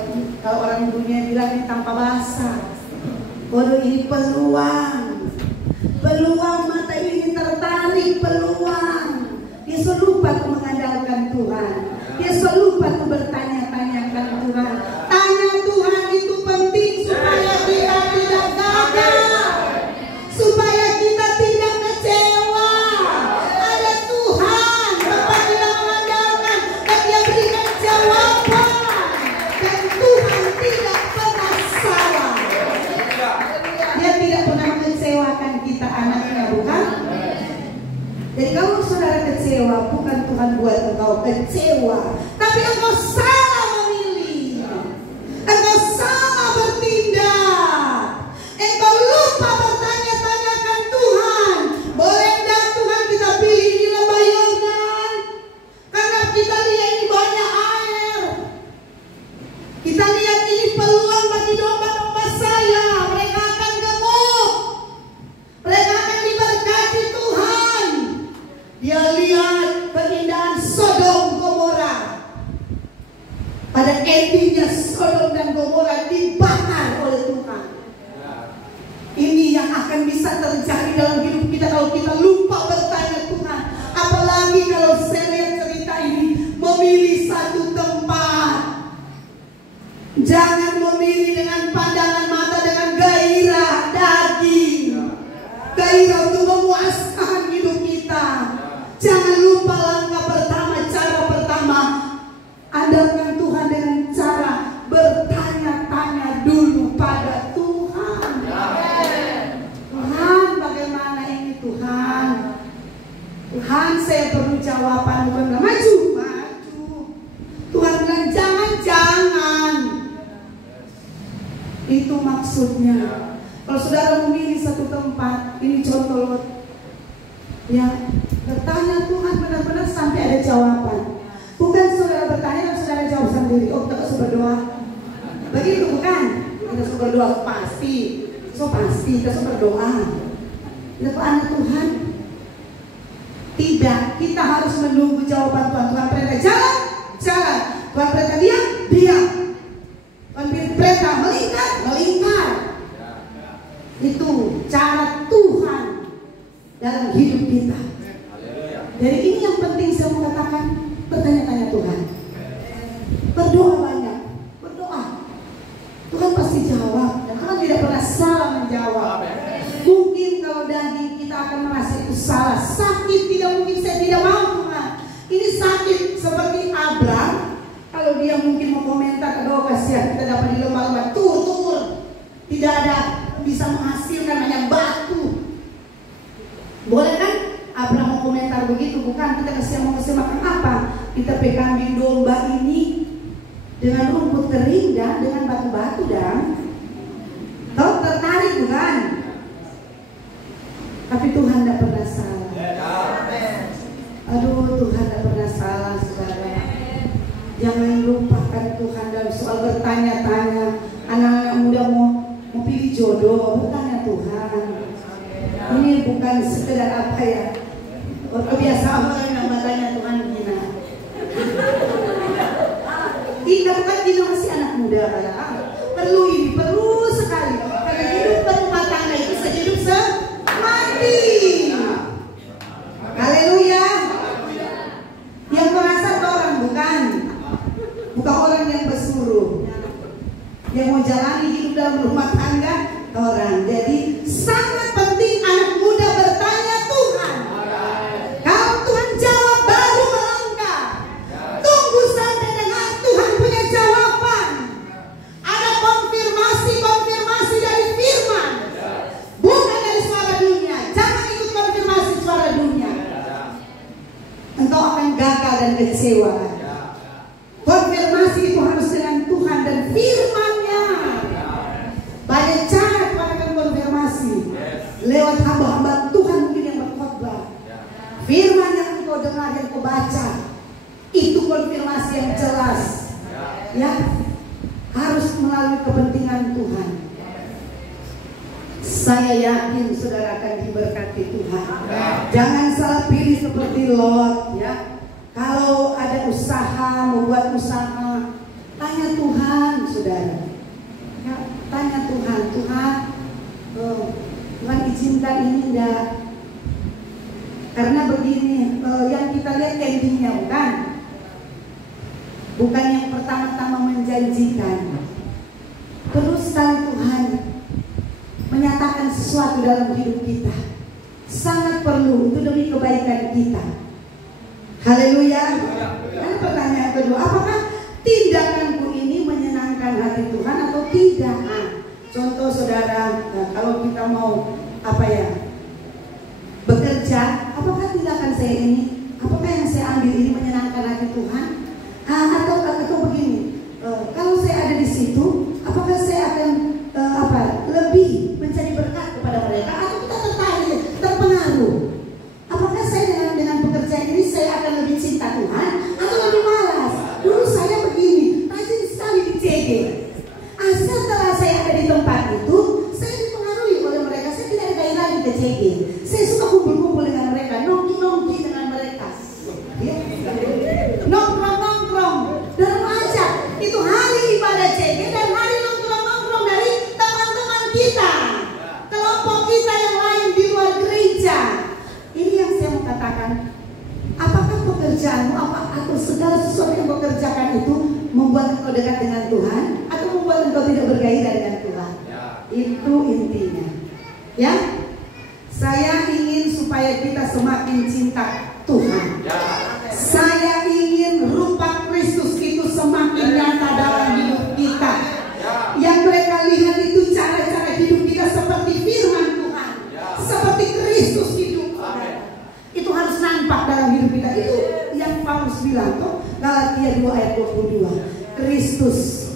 Kalau orang dunia bilang ini tanpa bahasa. Baru ini peluang. Peluang mata ini tertarik, peluang. Dia selalu lupa mengandalkan Tuhan. Dia selalu lupa bertanya-tanyakan Tuhan. Tanya Tuhan itu penting supaya kita tidak gagal, supaya kita tidak kecewa. Ada Tuhan Bapa kita mengandalkan dan Dia berikan jawaban. Dan Tuhan tidak pernah salah. Dia tidak pernah mengecewakan kita anaknya, bukan? Jadi kalau saudara kecewa, bukan Tuhan buat engkau kecewa, tapi engkau salah memilih, engkau salah bertindak, engkau lupa bertanya-tanyakan Tuhan. Boleh enggak Tuhan kita pilih di lembah Yordan? Karena kita lihat ini banyak air. Kita lihat ini peluang bagi domba-domba saya. Mereka akan gemuk, mereka akan diberkati Tuhan. Dia lihat keindahan Sodom Gomora. Pada endingnya Sodom dan Gomora dibakar oleh Tuhan. Ini yang akan bisa terjadi dalam hidup kita kalau kita lupa bertanya Tuhan. Apalagi kalau saya lihat cerita ini, memilih satu tempat. Jangan memilih dengan pandangan mata, dengan gairah daging, gairah untuk memuaskan hidup kita. Jangan lupa langkah pertama, cara pertama. Andalkan Tuhan dengan cara bertanya-tanya dulu pada Tuhan. Tuhan, bagaimana ini Tuhan? Tuhan, saya perlu jawaban. Tuhan bilang, maju, maju. Tuhan bilang, jangan. Itu maksudnya. Kalau saudara memilih satu tempat, ini contoh Lot, ya, bertanya Tuhan benar-benar sampai ada jawaban. Bukan saudara bertanya dan saudara jawab sendiri. Oh, kita harus berdoa. Begitu bukan? Kita harus berdoa pasti. Pasti kita harus berdoa. Kita anak Tuhan. Tidak, kita harus menunggu jawaban Tuhan. Tuhan perintah jalan, jalan. Tuhan perintah diam, diam. Tuhan perintah melingkar, melingkar. Itu cara Tuhan dalam hidup kita. Jadi ini yang penting saya mau katakan. Bertanya-tanya Tuhan, berdoa banyak, berdoa. Tuhan pasti jawab. Dan Tuhan tidak pernah salah menjawab. Mungkin kalau daging kita akan merasa itu salah, sakit, tidak mungkin saya tidak mau Tuhan. Ini sakit seperti Abraham. Kalau dia mungkin mau komentar, aduh kasihan kita dapat di lembah-lembah tur, tidak ada bisa menghasilkan hanya batu. Boleh kan? Abraham mau komentar begitu, bukan? Kita mau kasih makan apa? Kita kambing domba ini dengan rumput kering dan dengan batu-batu dan kau tertarik bukan? Tapi Tuhan tidak pernah salah. Aduh, Tuhan tidak pernah salah, saudara. Jangan lupakan Tuhan dalam soal bertanya-tanya. Anak-anak muda mau pilih jodoh, bertanya Tuhan. Ini bukan sekedar apa ya? Kebiasaan orang yang bertanya Tuhan gina. Tidak bukan gina masih anak muda kada. Perlu ini, perlu sekali. Karena hidup berumah tangga itu sehidup semati. Haleluya. Yang merasa orang bukan orang yang bersuruh. Yang mau jalani hidup dalam rumah tangga orang. Jadi sangat penting anak muda bertanya Tuhan. Kalau Tuhan jawab baru melangkah. Tunggu sampai dengan Tuhan punya jawaban. Ada konfirmasi dari firman. Bukan dari suara dunia. Jangan ikut konfirmasi suara dunia. Engkau akan gagal dan kecewa. Konfirmasi itu harus dengan Tuhan dan firman-Nya. Banyak cara Tuhan akan konfirmasi. Lewat hamba-hamba Tuhan mungkin yang berkhotbah. Firman yang engkau dengar, yang kau baca, itu konfirmasi yang jelas. Ya, harus melalui kepentingan Tuhan. Saya yakin saudara akan diberkati Tuhan. Jangan salah pilih seperti Lot, ya. Kalau ada usaha, membuat usaha, tanya Tuhan, saudara. Ya, tanya Tuhan, Tuhan izinkan ini enggak? Karena begini, yang kita lihat endingnya bukan yang pertama-tama menjanjikan. Terus sekali Tuhan menyatakan sesuatu dalam hidup kita, sangat perlu, itu demi kebaikan kita. Haleluya. Dan pertanyaan kedua, apakah tindakanku ini menyenangkan hati Tuhan atau tidak? Contoh saudara, kalau kita mau bekerja, apakah tindakan saya ini, apakah yang saya ambil ini menyenangkan hati Tuhan? Atau begini, kalau saya ada di situ, apakah saya akan lebih mencari berkat kepada mereka, atau kita terpengaruh? Apakah saya dengan pekerjaan ini saya akan lebih cinta Tuhan atau lebih malas? Dulu saya begini, rajin sekali di CG. Setelah saya ada di tempat itu, saya dipengaruhi oleh mereka. Saya tidak ada gairah lagi ke CG. Saya suka kumpul-kumpul dengan mereka, nongki-nongki dengan mereka, ya. Nongkrong-nongkrong dalam aja. Itu hari ibadah CG dan hari nongkrong-nongkrong dari teman-teman kita, kelompok kita yang lain di luar gereja. Ini yang saya mau katakan. Apakah pekerjaanmu atau segala sesuatu yang kau kerjakan itu membuat engkau dekat dengan Tuhan atau membuat engkau tidak bergairah dengan Tuhan? Itu intinya. Ya, saya ingin supaya kita semakin cinta Tuhan. Saya ingin rupa Kristus itu semakin nyata dalam hidup kita. Yang mereka lihat itu cara-cara hidup kita seperti firman Tuhan, seperti Kristus hidup. Itu harus nampak dalam hidup kita. Itu yang Paulus bilang tuh, Galatia 2 ayat 22. Kristus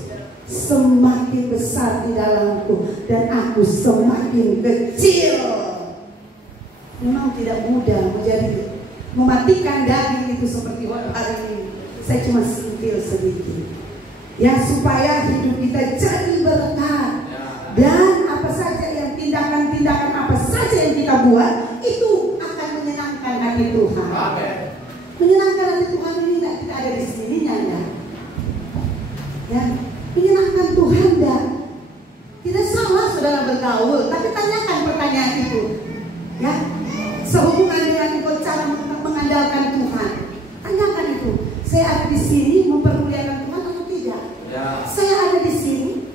semakin semakin besar di dalamku dan aku semakin kecil. Memang tidak mudah mematikan daging itu seperti hari ini. Saya cuma sentil sedikit, ya, supaya hidup kita jadi berkat. Dan apa saja yang tindakan-tindakan apa saja yang kita buat itu akan menyenangkan hati Tuhan. Menyenangkan hati Tuhan ini tidak kita ada di sininya, ya. Menyenangkan Tuhan dah. Tidak salah saudara bergaul, tapi tanyakan pertanyaan itu, ya. Sehubungan dengan cara mengandalkan Tuhan, tanyakan itu. Saya ada di sini mempermuliakan Tuhan atau tidak? Ya. Saya ada di sini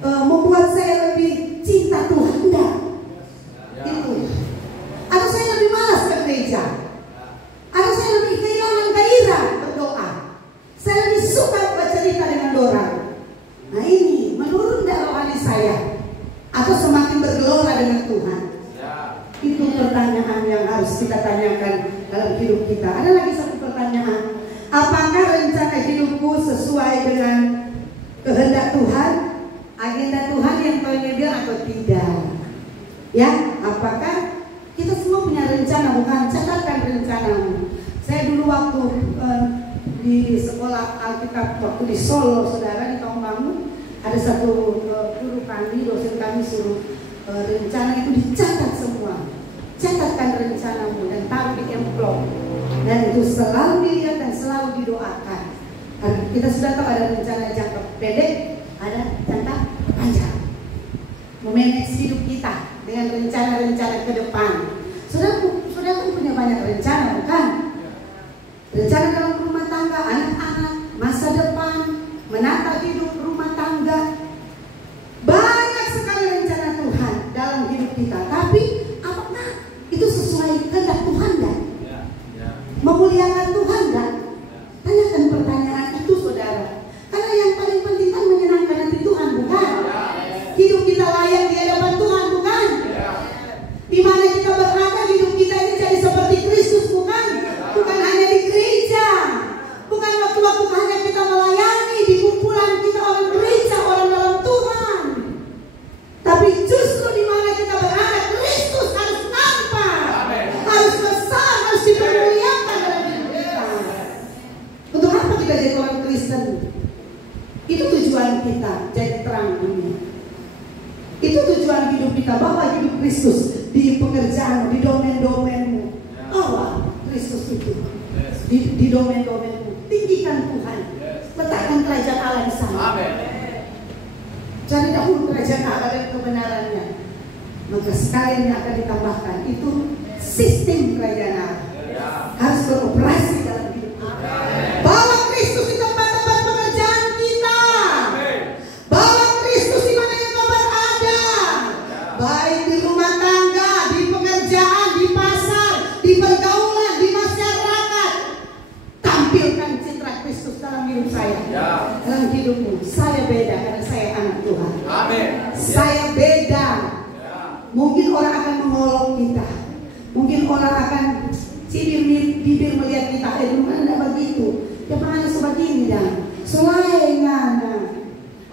membuat saya lebih cinta Tuhan enggak? Ya. Itu. Atau saya lebih malas ke gereja? Atau saya lebih kehilangan gairah berdoa? Saya lebih suka bercerita dengan orang. Nah ini menurun enggak rohani saya? Atau semakin bergelora dengan Tuhan? Ya. Itu pertanyaan yang harus kita tanyakan dalam hidup kita. Ada lagi satu pertanyaan. Apakah rencana hidupku sesuai dengan kehendak Tuhan? Agenda Tuhan yang Tuhan bilang atau tidak? Ya, apakah kita semua punya rencana? Bukan, catatkan rencanamu. Saya dulu waktu di sekolah Alkitab, waktu di Solo, saudara, di Tongbangu, ada satu guru kami, dosen kami suruh rencana itu dicatat semua. Catatkan rencanamu dan taruh di amplop. Dan itu selalu dilihat dan selalu didoakan. Kita sudah tahu ada rencana jangka pendek, ada jangka panjang. Memanage hidup kita dengan rencana-rencana ke depan. Saudara punya banyak rencana, bukan? Rencana dalam rumah tangga, anak-anak, masa depan, menata hidup rumah tangga. Banyak sekali rencana Tuhan dalam hidup kita. Tapi apakah itu sesuai kehendak Tuhan dan memuliakan Tuhan dan? Tanyakan pertanyaan itu, saudara. Karena yang paling penting kan menyenangkan hati Tuhan, bukan? Hidup kita layak di hadapan Tuhan, bukan? Di mana kita berada, hidup kita ini jadi seperti Kristus, bukan? Bukan hanya di gereja, bukan waktu-waktu hanya kita melayani di kumpulan kita orang gereja, orang dalam Tuhan. Tapi justru di mana kita berada, Kristus harus nampak, harus besar, harus dipermuliakan dalam hidup kita. Untuk apa kita jadi orang Kristen? Itu tujuan kita, jadi terang dunia. Itu tujuan hidup kita, bawa hidup Kristus di pekerjaan, di domain-domainmu. Bawa Kristus itu di domain-domainmu. Tinggikan Tuhan, letakkan kerajaan Allah di sana. Cari dahulu kerajaan Allah dan kebenarannya, maka sekalian yang akan ditambahkan. Itu sistem kerajaan Allah harus beroperasi dalam hidup kita. Bawa Kristus di tempat-tempat pekerjaan kita. Bawa Kristus di mana yang kau berada, baik di rumah tangga, di pekerjaan, di pasar, di pergaulan, di masyarakat. Tampilkan citra Kristus dalam hidup saya, dalam hidupmu. Saya beda karena saya anak Tuhan. Saya beda. Mungkin orang akan mengolok kita, mungkin orang akan bibir melihat kita, mana begitu, ya mana sebegini dan selain.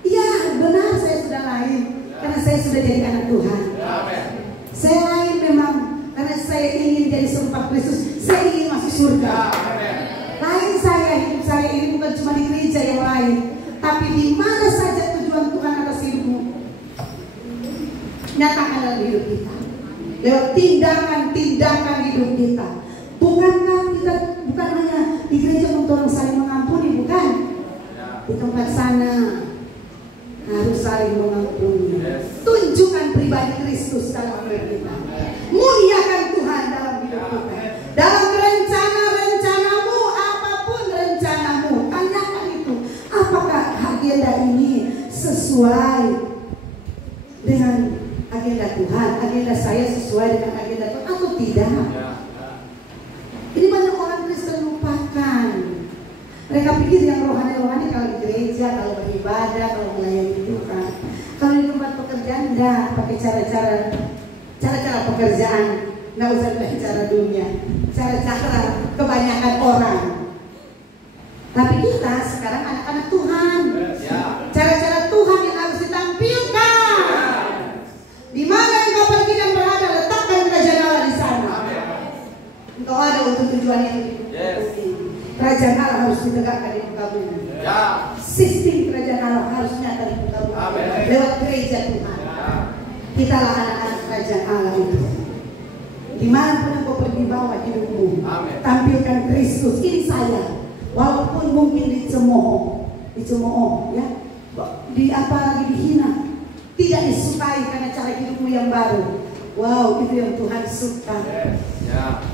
Iya benar, saya sudah lain karena saya sudah jadi anak Tuhan. Saya lain memang karena saya ingin jadi serupa Kristus. Saya ingin masuk surga. Lain saya, hidup saya ini bukan cuma di gereja yang lain, tapi di mana saja tujuan Tuhan atas hidupmu, nyatakan dalam hidup kita lewat tindakan-tindakan hidup kita. Bukankah kita bukan hanya di gereja untuk orang saling mengampuni, bukan? Di tempat sana harus saling mengampuni. Tunjukkan pribadi Kristus dalam hidup kita. Muliakan Tuhan dalam hidup kita. Dalam rencana-rencanamu, apapun rencanamu, tanyakan itu. Apakah agenda ini sesuai dengan agenda Tuhan? Agenda saya sesuai dengan agenda Tuhan atau tidak? Ini banyak orang Kristen lupakan. Mereka pikir yang rohani-rohani kalau di gereja, kalau beribadah, kalau melayani Tuhan. Kalau di tempat pekerjaan enggak, pakai cara-cara pekerjaan, enggak usah pakai cara dunia, cara-cara kebanyakan orang. Tapi kita sekarang anak-anak Tuhan. Cara-cara Tuhan yang harus ditampilkan harus ditegakkan di muka bumi. Ya. Sistem kerajaan Allah harus nyata di muka bumi. Lewat gereja Tuhan. Kitalah anak-anak kerajaan Allah itu. Dimanapun engkau pergi bawa hidupmu, tampilkan Kristus. Ini saya. Walaupun mungkin dicemooh, ya, di apa lagi dihina, tidak disukai karena cara hidupmu yang baru. Wow, itu yang Tuhan suka.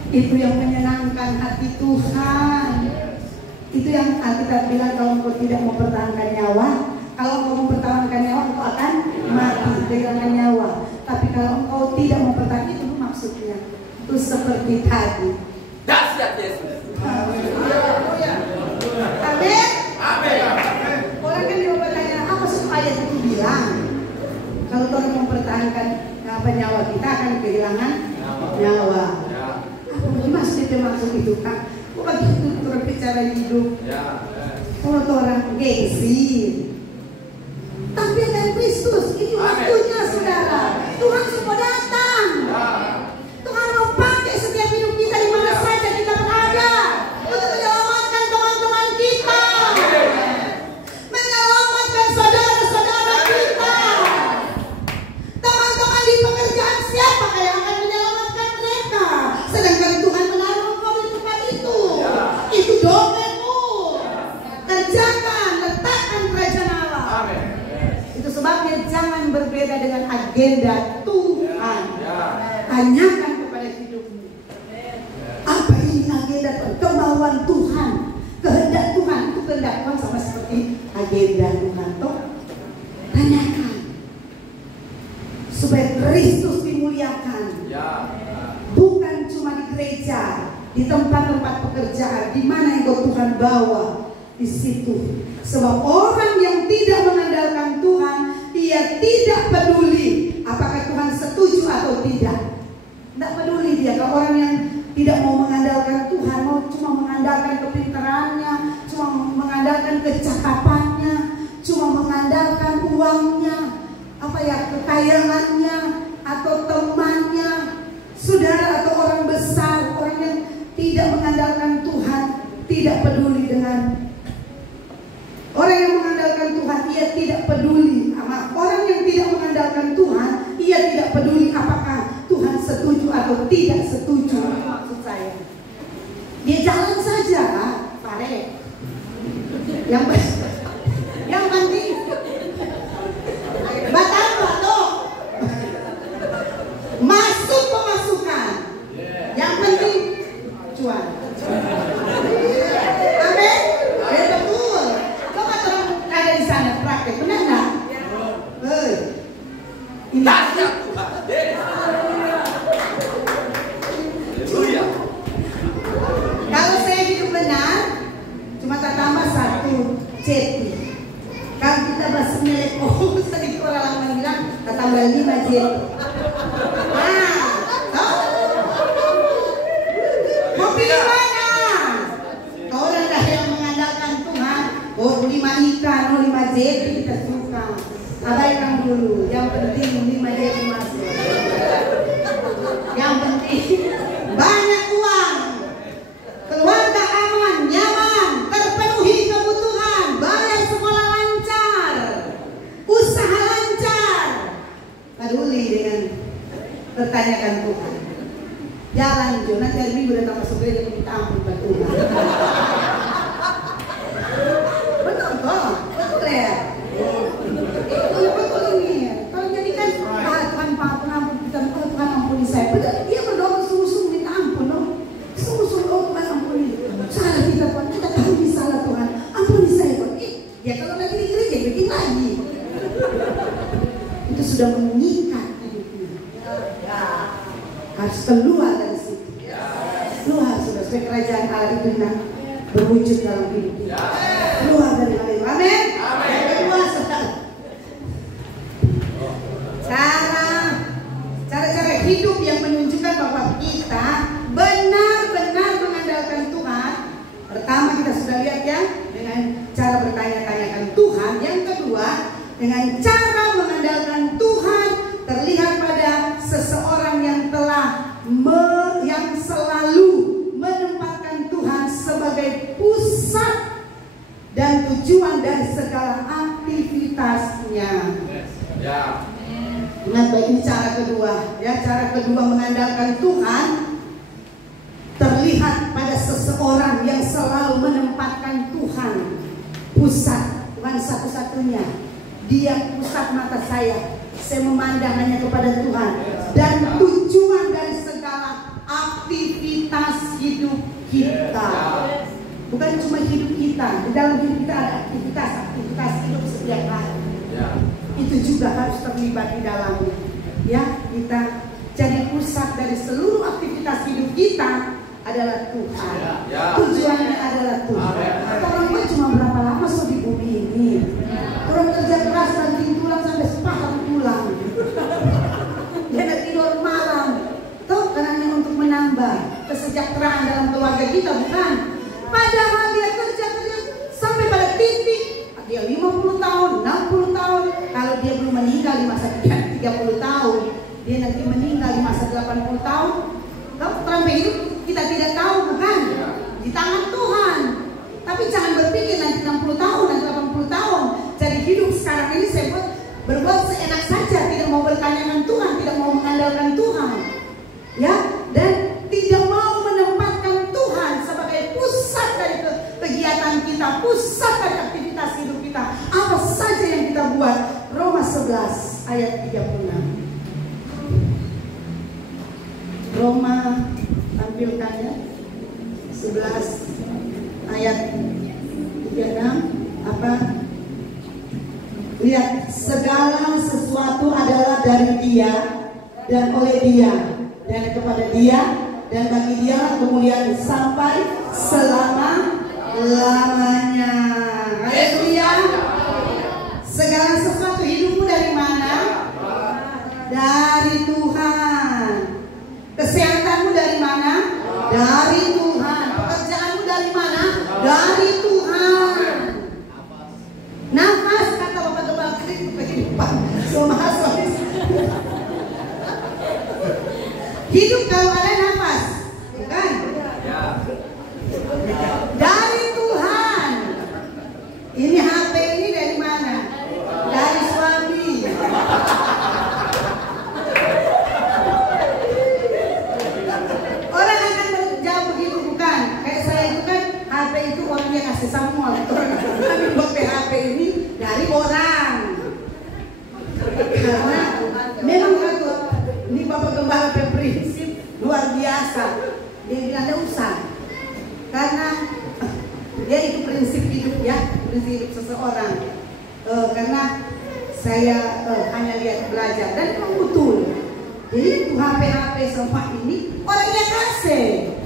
Itu yang menyenangkan hati Tuhan. Itu yang Alkitab bilang, kalau engkau tidak mempertahankan nyawa, kalau engkau mempertahankan nyawa, engkau akan mati, kehilangan nyawa. Tapi kalau engkau tidak mempertahankan, itu maksudnya. Itu seperti tadi. Dahsyat Yesus. Amin. Amin. Orang kan dia bertanya, apa sih ayat itu bilang? Kalau Tuhan mempertahankan nyawa kita akan kehilangan nyawa. Apa maksud itu kan? Kok begitu turun bicara hidup? Kalau orang gengsi. Tapi dengan Kristus ini waktunya, saudara. Tuhan semua datang. Tuhan mau pakai setiap hidup kita di mana saja kita berada untuk menyelamatkan teman-teman kita, menyelamatkan saudara-saudara kita, teman-teman di pekerjaan. Siapa yang akan menyelamatkan mereka? Sedangkan Tuhan menaruh engkau di tempat itu. Itu domenmu. Kerjakan, letakkan kerajaan Allah. Itu sebabnya jangan berbeda dengan agenda Tuhan. Tanyakan kepada hidupmu, apa ini agenda Tuhan, kemauan Tuhan, kehendak Tuhan. Itu kehendak Tuhan sama seperti agenda Tuhan. Toh tanyakan supaya Kristus dimuliakan, bukan cuma di gereja, di tempat-tempat pekerjaan, di mana yang Tuhan bawa di situ. Sebab orang yang tidak mengandalkan Tuhan, dia tidak peduli apakah Tuhan setuju atau tidak. Tidak peduli dia. Kalau orang yang tidak mau mengandalkan Tuhan, mau cuma mengandalkan kepintarannya, cuma mengandalkan kecakapannya, cuma mengandalkan uangnya, kekayaannya, atau temannya, saudara atau orang besar, orang yang tidak mengandalkan Tuhan, tidak peduli dengan orang yang mengandalkan Tuhan. Ia tidak peduli. Orang yang tidak mengandalkan Tuhan, ia tidak peduli apakah Tuhan setuju atau tidak setuju. Maksud saya, dia jalan saja, pare. Yang penting batapa toh, masuk pemasukan. Yang penting cuan. Amin. Betul. Coba orang ada di sana praktek, benar nggak? Dahsyat Tuhan. Haleluya. Kalau saya hidup benar, cuma tambah satu jeti. Kalau kita bahas milik, sedikit orang lama bilang, tambah 5 jeti. Mau pilih mana? Kau dah yang mengandalkan Tuhan, 5 ikan, 5 jeti kita suka. Abaikan dulu, yang penting 5 jeti masuk. Yang penting banyak uang, keluarga aman, nyaman, terpenuhi kebutuhan, bayar sekolah lancar, usaha lancar. Peduli dengan pertanyakan Tuhan. Jalan Jo, nanti hari Minggu datang masuk gereja minta ampun buat Tuhan. Betul kok, betul ya. Betul ini. Kalau jadi kan Tuhan pengampun kita, Tuhan ampuni saya. Betul, dia berdoa sungguh-sungguh minta ampun loh. Sungguh-sungguh, oh Tuhan ampuni. Salah kita Tuhan, kita tahu di salah Tuhan. Ampuni saya Tuhan. Ya kalau lagi di gereja bikin lagi. Itu sudah mengikat hidupnya. Harus keluar dari situ. Keluar supaya kerajaan Allah itu berwujud dalam hidup kita. Keluar dari hal itu. Amin. Keluar saudara. Cara-cara hidup yang menunjukkan bahwa kita benar-benar mengandalkan Tuhan. Pertama kita sudah lihat ya, dengan cara bertanya-tanyakan Tuhan. Yang kedua, dengan cara mengandalkan Tuhan terlihat pada seseorang yang yang selalu menempatkan Tuhan sebagai pusat Ingat baik, ini cara kedua. Ya, cara kedua mengandalkan Tuhan terlihat pada seseorang yang selalu menempatkan Tuhan pusat, Tuhan satu-satunya. Dia pusat mata saya. Saya memandang hanya kepada Tuhan dan tujuan dari segala aktivitas hidup kita. Bukan cuma hidup kita, di dalam hidup kita ada aktivitas hidup setiap hari. Itu juga harus terlibat di dalamnya. Ya, kita jadi pusat dari seluruh aktivitas hidup kita adalah Tuhan. Tujuannya adalah Tuhan. Orang mah cuma berapa lama so di bumi ini? Orang kerja keras nanti tulang sampai sepakat tulang. Dia tidur malam. Tahu karena untuk menambah kesejahteraan dalam keluarga kita, bukan? Padahal dia kerja sampai pada titik dia 50 tahun, 60 tahun. Kalau dia belum meninggal di masa 30 tahun, dia nanti meninggal di masa 80 tahun. Tahu sampai hidup kita tidak tahu, bukan? Di tangan Tuhan. Tapi jangan berpikir nanti 60 tahun, nanti 80 tahun. Jadi hidup sekarang ini saya berbuat seenak saja, tidak mau bertanyakan Tuhan, tidak mau mengandalkan Tuhan. Ya, dan tidak mau menempatkan Tuhan sebagai pusat dari kegiatan kita, pusat dari aktivitas hidup kita. Apa saja yang kita buat. Roma 11 ayat 36. Roma, tampilkannya 11 ayat 36. Apa? Lihat, segala sesuatu adalah dari Dia dan oleh Dia dan kepada Dia dan bagi Dia kemuliaan sampai selama-lamanya. Haleluya. Segala sesuatu hidupmu dari mana? Dari Tuhan. Kesehatanmu dari mana? Dari Tuhan. Pekerjaanmu dari mana? Dari Tuhan. Nafas, kata Bapak Gembala tadi kehidupan. Hidup kalau ada nafas, bukan? Dari Tuhan. Ini HP ini dari mana? Dari suami. Orang akan menjawab begitu, bukan? Kayak saya itu kan, HP itu orang yang ngasih semua. Kami buat HP ini dari orang. Karena memang itu, ini Bapak Gembala berprinsip luar biasa. Dia bilang ada usah. Karena dia itu prinsip hidup, ya, prinsip hidup seseorang. Karena saya hanya lihat belajar dan memang betul. Jadi HP semua ini orangnya kasih.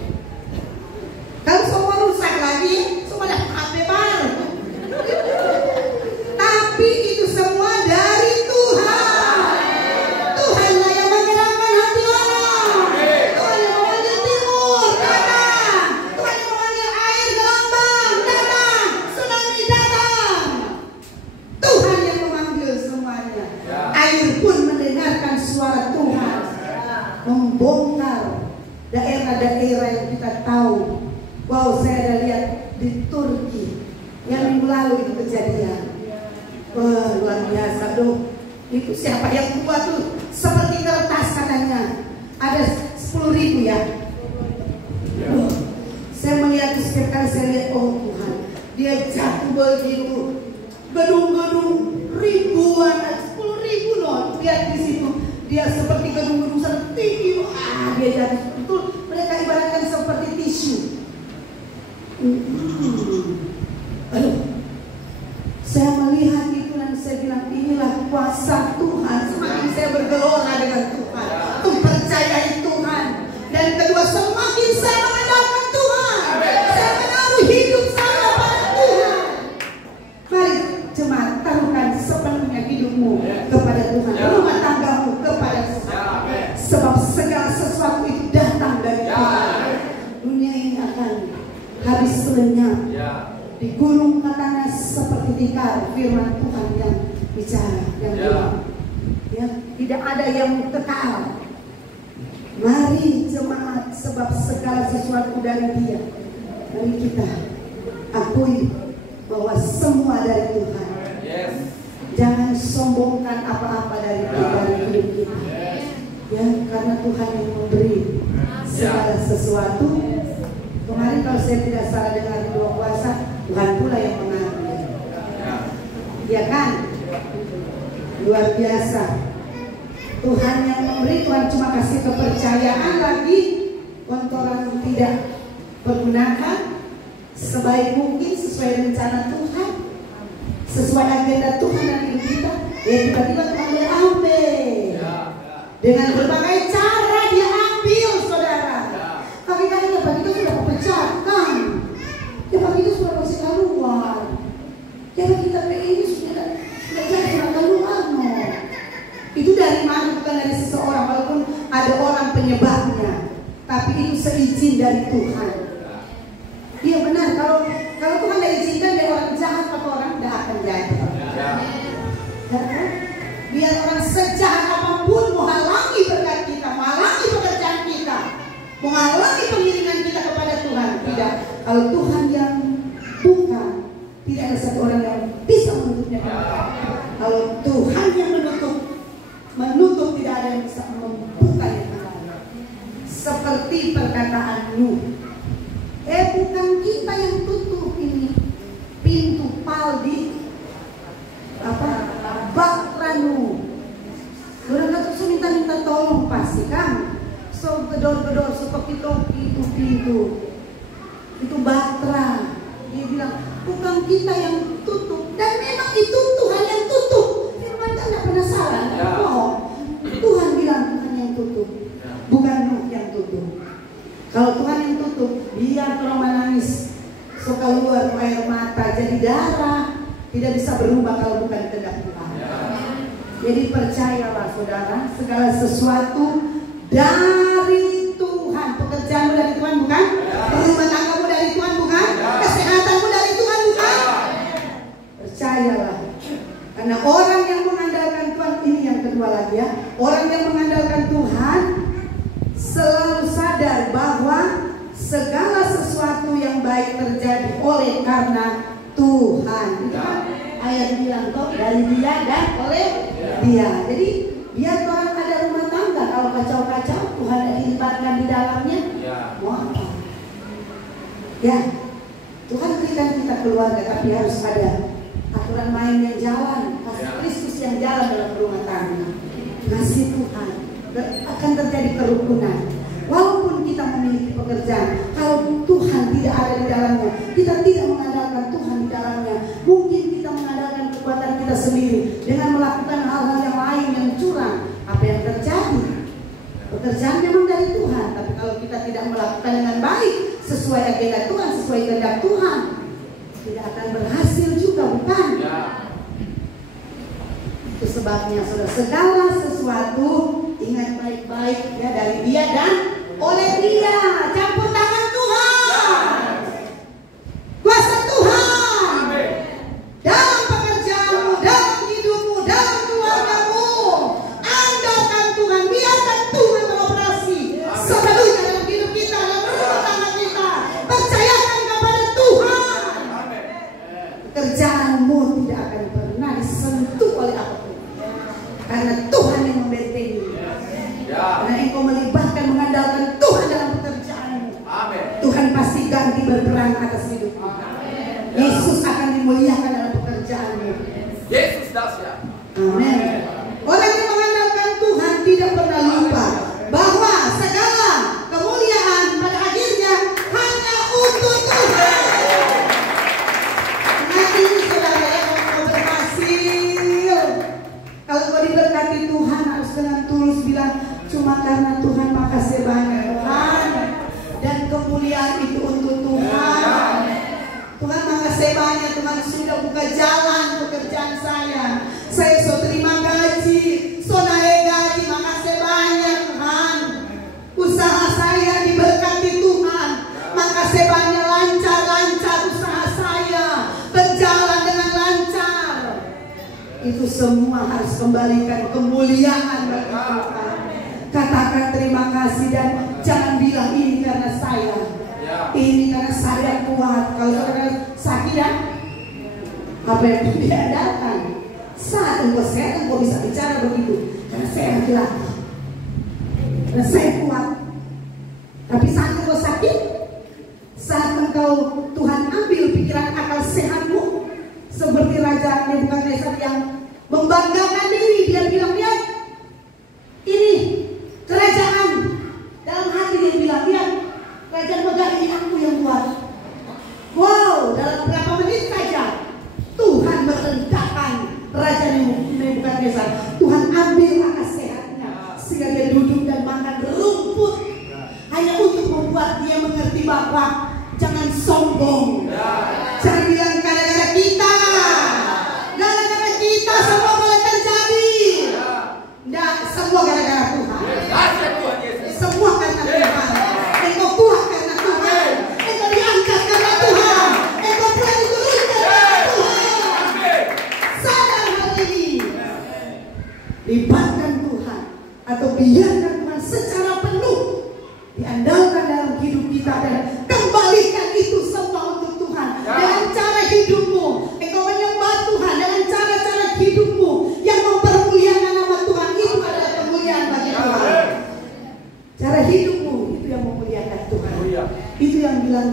Kalau semua rusak lagi, semua ada HP baru. Tapi itu semua dari Tuhan. Tuhanlah yang menggerakkan hati orang. Tuhan yang memanggil timur, datang. Tuhan yang memanggil air gelombang, datang. Tsunami datang. Tuhan yang memanggil semuanya. Air pun mendengarkan suara Tuhan, membongkar daerah-daerah yang kita tahu. Wow, saya ada lihat di Turki yang minggu lalu itu kejadian. Wah, luar biasa tuh. Itu siapa yang buat tuh? Seperti kertas katanya. Ada 10.000 ya. Saya melihat setiap kali saya lihat, oh Tuhan, dia jatuh begitu. Gedung-gedung ribuan, 10.000 loh. Lihat di situ, dia seperti gedung-gedung sangat tinggi. Dia jatuh betul. Mereka ibaratkan seperti tisu. Aduh, saya melihat itu dan saya bilang inilah kuasa Tuhan. Semakin saya bergelora dengan Tuhan, mempercayai Tuhan, dan kedua semakin saya mengandalkan Tuhan. Saya menaruh hidup saya pada Tuhan. Mari jemaat, taruhkan sepenuhnya hidupmu kepada Tuhan, rumah tanggamu kepada Tuhan. Sebab segala sesuatu itu datang dari Tuhan. Dunia ini akan habis lenyap. Di gunung katanya seperti tikar, firman Tuhan yang bicara, yang bilang, ya, tidak ada yang kekal. Mari jemaat, sebab segala sesuatu dari Dia. Mari kita akui bahwa semua dari Tuhan. Jangan sombongkan apa-apa dari hidup Ya, karena Tuhan yang memberi segala sesuatu. Kemarin kalau saya tidak salah dengar di dua puasa, Tuhan pula yang mengambil. Ya kan? Luar biasa. Tuhan yang memberi, Tuhan cuma kasih kepercayaan lagi. Kontoran tidak pergunakan sebaik mungkin sesuai rencana Tuhan, sesuai agenda Tuhan dalam hidup kita. Ya tiba-tiba Tuhan ambil. Dengan berbagai cara dia ambil, saudara. Tapi kan ya bagi itu sudah pecahkan. Ya bagi itu sudah masih keluar. Ya bagi kita ini sudah jadi keluar. Itu dari mana? Bukan dari seseorang, walaupun ada orang penyebabnya, tapi itu seizin dari Tuhan. Iya benar. Kalau Tuhan tidak izinkan dari orang jahat atau orang tidak akan jadi. Biar orang sejahat apapun menghalangi berkat kita, menghalangi pekerjaan kita, menghalangi pengiringan kita kepada Tuhan. Tidak. Kalau Tuhan yang buka, tidak ada satu orang yang bisa menutupnya. Kalau Tuhan yang menutup tidak ada yang bisa membuka yang lain. Seperti perkataan Nuh. Bukan kita yang tutup ini pintu paldi Bahtera Nuh. Orang kata minta tolong pasti kan. So gedor-gedor topi itu pintu. Itu Bahtera. Dia bilang bukan kita yang tutup. Dan memang itu Tuhan yang tutup. Firman kan tidak pernah salah. Oh, Tuhan bilang Tuhan yang tutup, bukan Nuh yang tutup. Kalau Tuhan yang tutup, biar orang menangis, so keluar air mata jadi darah, tidak bisa berubah kalau bukan kehendak Tuhan. Jadi percayalah saudara, segala sesuatu dari Tuhan. Pekerjaanmu dari Tuhan bukan? Rumah tanggamu dari Tuhan bukan? Kesehatanmu dari Tuhan bukan? Percayalah. Karena orang yang mengandalkan Tuhan, ini yang kedua lagi ya, orang yang mengandalkan Tuhan selalu sadar bahwa segala sesuatu yang baik terjadi oleh karena Tuhan. Itu kan ayat bilang toh, dari Dia dan oleh Dia. Jadi biar orang ada rumah tangga, kalau kacau-kacau Tuhan dilibatkan di dalamnya, mau apa? Ya, Tuhan berikan kita keluarga, tapi harus ada aturan main yang jalan, kasih Kristus yang jalan dalam rumah tangga. Kasih Tuhan, akan terjadi kerukunan. Walaupun kita memiliki pekerjaan, kalau Tuhan tidak ada di dalamnya, kita tidak mengandalkan Tuhan di dalamnya, mungkin kita mengandalkan kekuatan kita sendiri dengan melakukan hal-hal yang lain yang curang. Apa yang terjadi? Pekerjaan memang dari Tuhan, tapi kalau kita tidak melakukan dengan baik sesuai agenda Tuhan, sesuai kehendak Tuhan, tidak akan berhasil juga, bukan? Itu sebabnya saudara, segala sesuatu ingat baik-baik ya, dari Dia dan oleh Dia. Campur tangan Tuhan, kuasa Tuhan dalam pekerjaanmu, dalam hidupmu, dalam keluargamu. Andalkan Tuhan, biarkan Tuhan beroperasi sepenuhnya dalam hidup kita, dalam rumah tangga kita. Percayakan kepada Tuhan. Pekerjaanmu tidak akan pernah disentuh oleh apapun, karena Tuhan yang membentengi. Karena engkau melibatkan, mengandalkan Tuhan dalam pekerjaanmu, Tuhan pasti ganti berperang atas hidupmu. Yesus akan dimuliakan dalam pekerjaanmu. Yesus dahsyat. Amin. Orang yang mengandalkan Tuhan tidak pernah lupa bahwa segala kemuliaan pada akhirnya hanya untuk Tuhan. Nanti saudara ya, kalau berhasil, kalau kau diberkati Tuhan harus dengan tulus bilang, cuma karena Tuhan, makasih banyak Tuhan, dan kemuliaan itu untuk Tuhan. Tuhan makasih banyak, Tuhan sudah buka jalan pekerjaan saya so terima gaji, so naik gaji, makasih banyak Tuhan. Usaha saya diberkati Tuhan, makasih banyak, lancar usaha saya, berjalan dengan lancar. Itu semua harus kembalikan kemuliaan bagi Tuhan. Katakan terima kasih dan jangan bilang ini karena saya, ini karena saya kuat. Kalau saudara sakit ya, apa yang diandalkan? Saat engkau sehat, engkau bisa bicara begitu. Karena saya laki-laki. Dan saya kuat. Tapi saat engkau sakit, saat engkau Tuhan ambil pikiran akal sehatmu, seperti Raja Nebukadnezar yang membanggakan diri, dia bilang, lihat, ini kerajaan. Dalam hati dia bilang, lihat, kerajaan megah ini aku yang buat. Wow, dalam berapa menit saja Tuhan merendahkan Raja Nebukadnezar. Tuhan ambil akal sehatnya sehingga dia duduk dan makan rumput, hanya untuk membuat dia mengerti bahwa jangan sombong. Jangan bilang gara-gara kita, gara-gara kita semua boleh terjadi. Tidak, semua gara-gara Tuhan. Semua karena Tuhan. Engkau kuat karena Tuhan. Engkau diangkat karena Tuhan. Engkau pernah diturunkan karena Tuhan. Sadar hal ini. Libatkan Tuhan atau biarkan Tuhan secara penuh diandalkan dalam hidup kita dan kembalikan itu semua untuk Tuhan. Dengan cara hidupmu, engkau menyembah Tuhan dengan cara-cara hidupmu yang mempermuliakan nama Tuhan. Itu adalah kemuliaan bagi Tuhan. Cara hidupmu itu yang memuliakan Tuhan. Itu yang bilang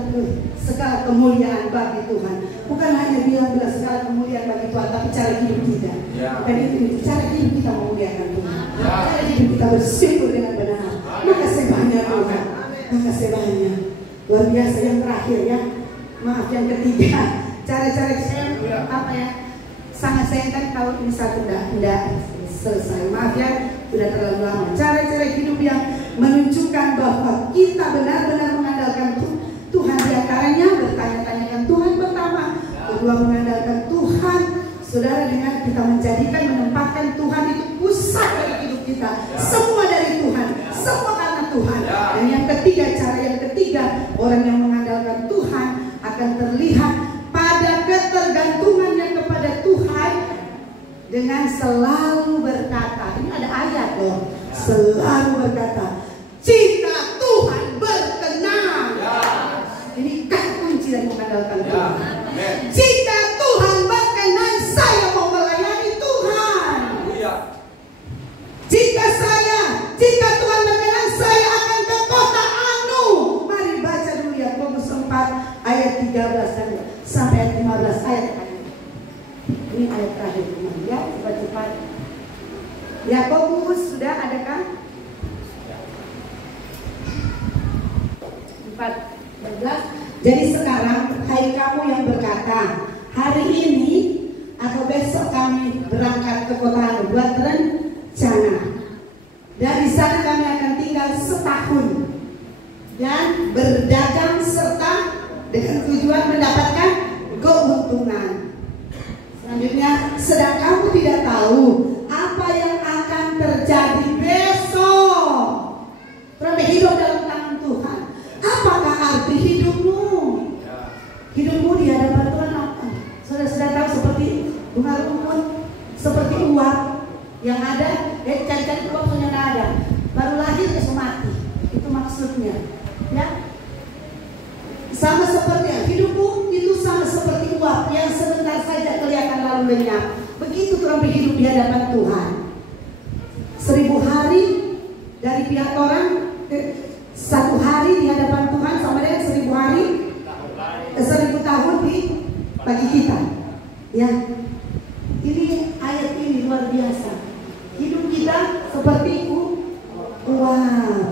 segala kemuliaan bagi Tuhan. Bukan hanya bilang segala kemuliaan bagi Tuhan, tapi cara hidup kita. Dan itu cara hidup kita memuliakan Tuhan. Cara hidup kita bersyukur dengan benar. Makasih banyak Tuhan. Makasih banyak. Luar biasa. Yang terakhir ya, maaf, yang ketiga, cara-cara saya apa ya, sangat sayangkan kalau ini satu tidak selesai. Maaf ya, sudah terlalu lama. Cara-cara hidup yang menunjukkan bahwa kita benar-benar mengandalkan Tuhan, diantaranya bertanya-tanyakan Tuhan pertama, kedua mengandalkan Tuhan, saudara, dengan kita menempatkan Tuhan itu pusat dari hidup kita. Semua dari Tuhan, semua karena Tuhan. Dan yang ketiga, cara yang ketiga, orang yang mengandalkan Tuhan akan terlihat pada ketergantungannya kepada Tuhan dengan selalu berkata, ini ada ayat loh, selalu berkata, jika Tuhan berkenan. Ini kan kunci dari mengandalkan Tuhan. Jika Tuhan berkenan, saya mau melayani Tuhan. Jika Tuhan berkenan, saya akan ke kota Anu. Mari baca dulu Yakobus 4 ayat 13 dan sampai ayat 15 ayat. Ini ayat terakhir teman ya, cepat-cepat. Yakobus sudah ada kan? 4:13. Jadi sekarang, hai kamu yang berkata, hari ini atau besok kami berangkat ke kota Anu, buat rencana. Dari sana kami akan tinggal setahun dan berdagang serta dengan tujuan mendapatkan keuntungan. Selanjutnya, sedang kamu tidak tahu apa yang akan terjadi besok. Terus hidup dalam tangan Tuhan. Apakah arti hidupmu? Hidupmu di hadapan Tuhan apa? Sudah tahu seperti bunga rumput, seperti uap yang ada, cari-cari uap punya ada. Baru lahir besok mati. Itu maksudnya. Ya. Sama seperti hidupmu itu sama seperti uap yang sebentar saja kelihatan lalu lenyap. Begitu kurang hidup di hadapan Tuhan. 1000 hari dari pihak orang, 1 hari di hadapan Tuhan sama dengan 1000 hari, 1000 tahun bagi kita. Ya, ini ayat ini luar biasa. Hidup kita seperti uap.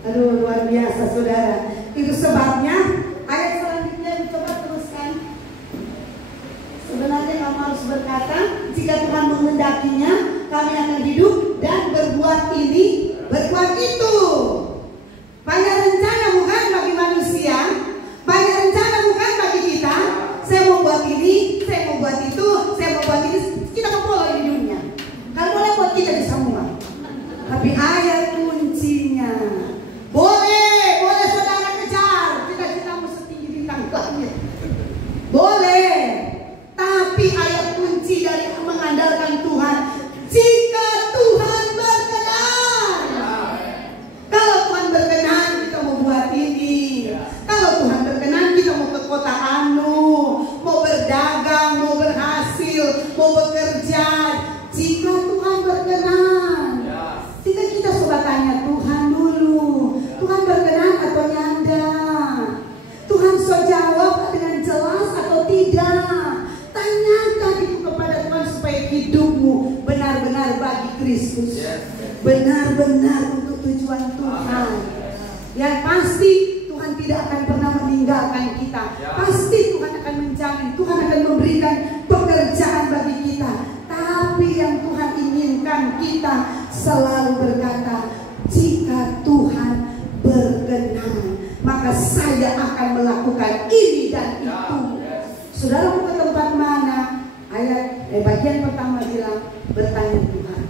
Aduh, luar biasa saudara. Itu sebabnya ayat selanjutnya coba teruskan. Sebenarnya kamu harus berkata, jika Tuhan menghendakinya, kami akan hidup dan berbuat ini, berbuat itu. Banyak rencana bukan bagi manusia, banyak rencana bukan bagi kita. Saya mau buat ini, saya mau buat itu, saya mau buat ini. Kita mau boleh di dunia. Kalau boleh buat kita di semua. Tapi ayat kuncinya, boleh saudara kejar cita-citamu setinggi bintang langit. Boleh. Tapi ayat kunci dari mengandalkan Tuhan, jika Tuhan berkenan. Kalau Tuhan berkenan, kita mau buat ini. Kalau Tuhan berkenan, kita mau ke kota Anu, mau berdagang, mau berhasil, mau bekerja. Jika Tuhan berkenan, jika kita Kristus. Benar-benar untuk tujuan Tuhan. Yang pasti Tuhan tidak akan pernah meninggalkan kita. Pasti Tuhan akan menjamin, Tuhan akan memberikan pekerjaan bagi kita. Tapi yang Tuhan inginkan kita selalu berkata, jika Tuhan berkenan, maka saya akan melakukan ini dan itu. Saudara mau ke tempat mana? Bagian pertama bilang, bertanya Tuhan,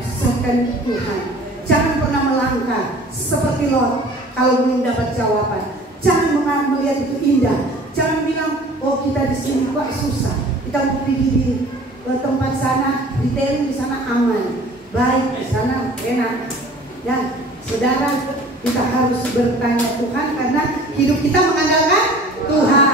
usahakan Tuhan. Jangan pernah melangkah seperti Lot kalau belum dapat jawaban. Jangan melihat itu indah. Jangan bilang, oh kita di sini kok susah. Kita mau pergi di tempat sana, di di sana aman, baik, di sana enak. Ya, saudara, kita harus bertanya Tuhan karena hidup kita mengandalkan Tuhan.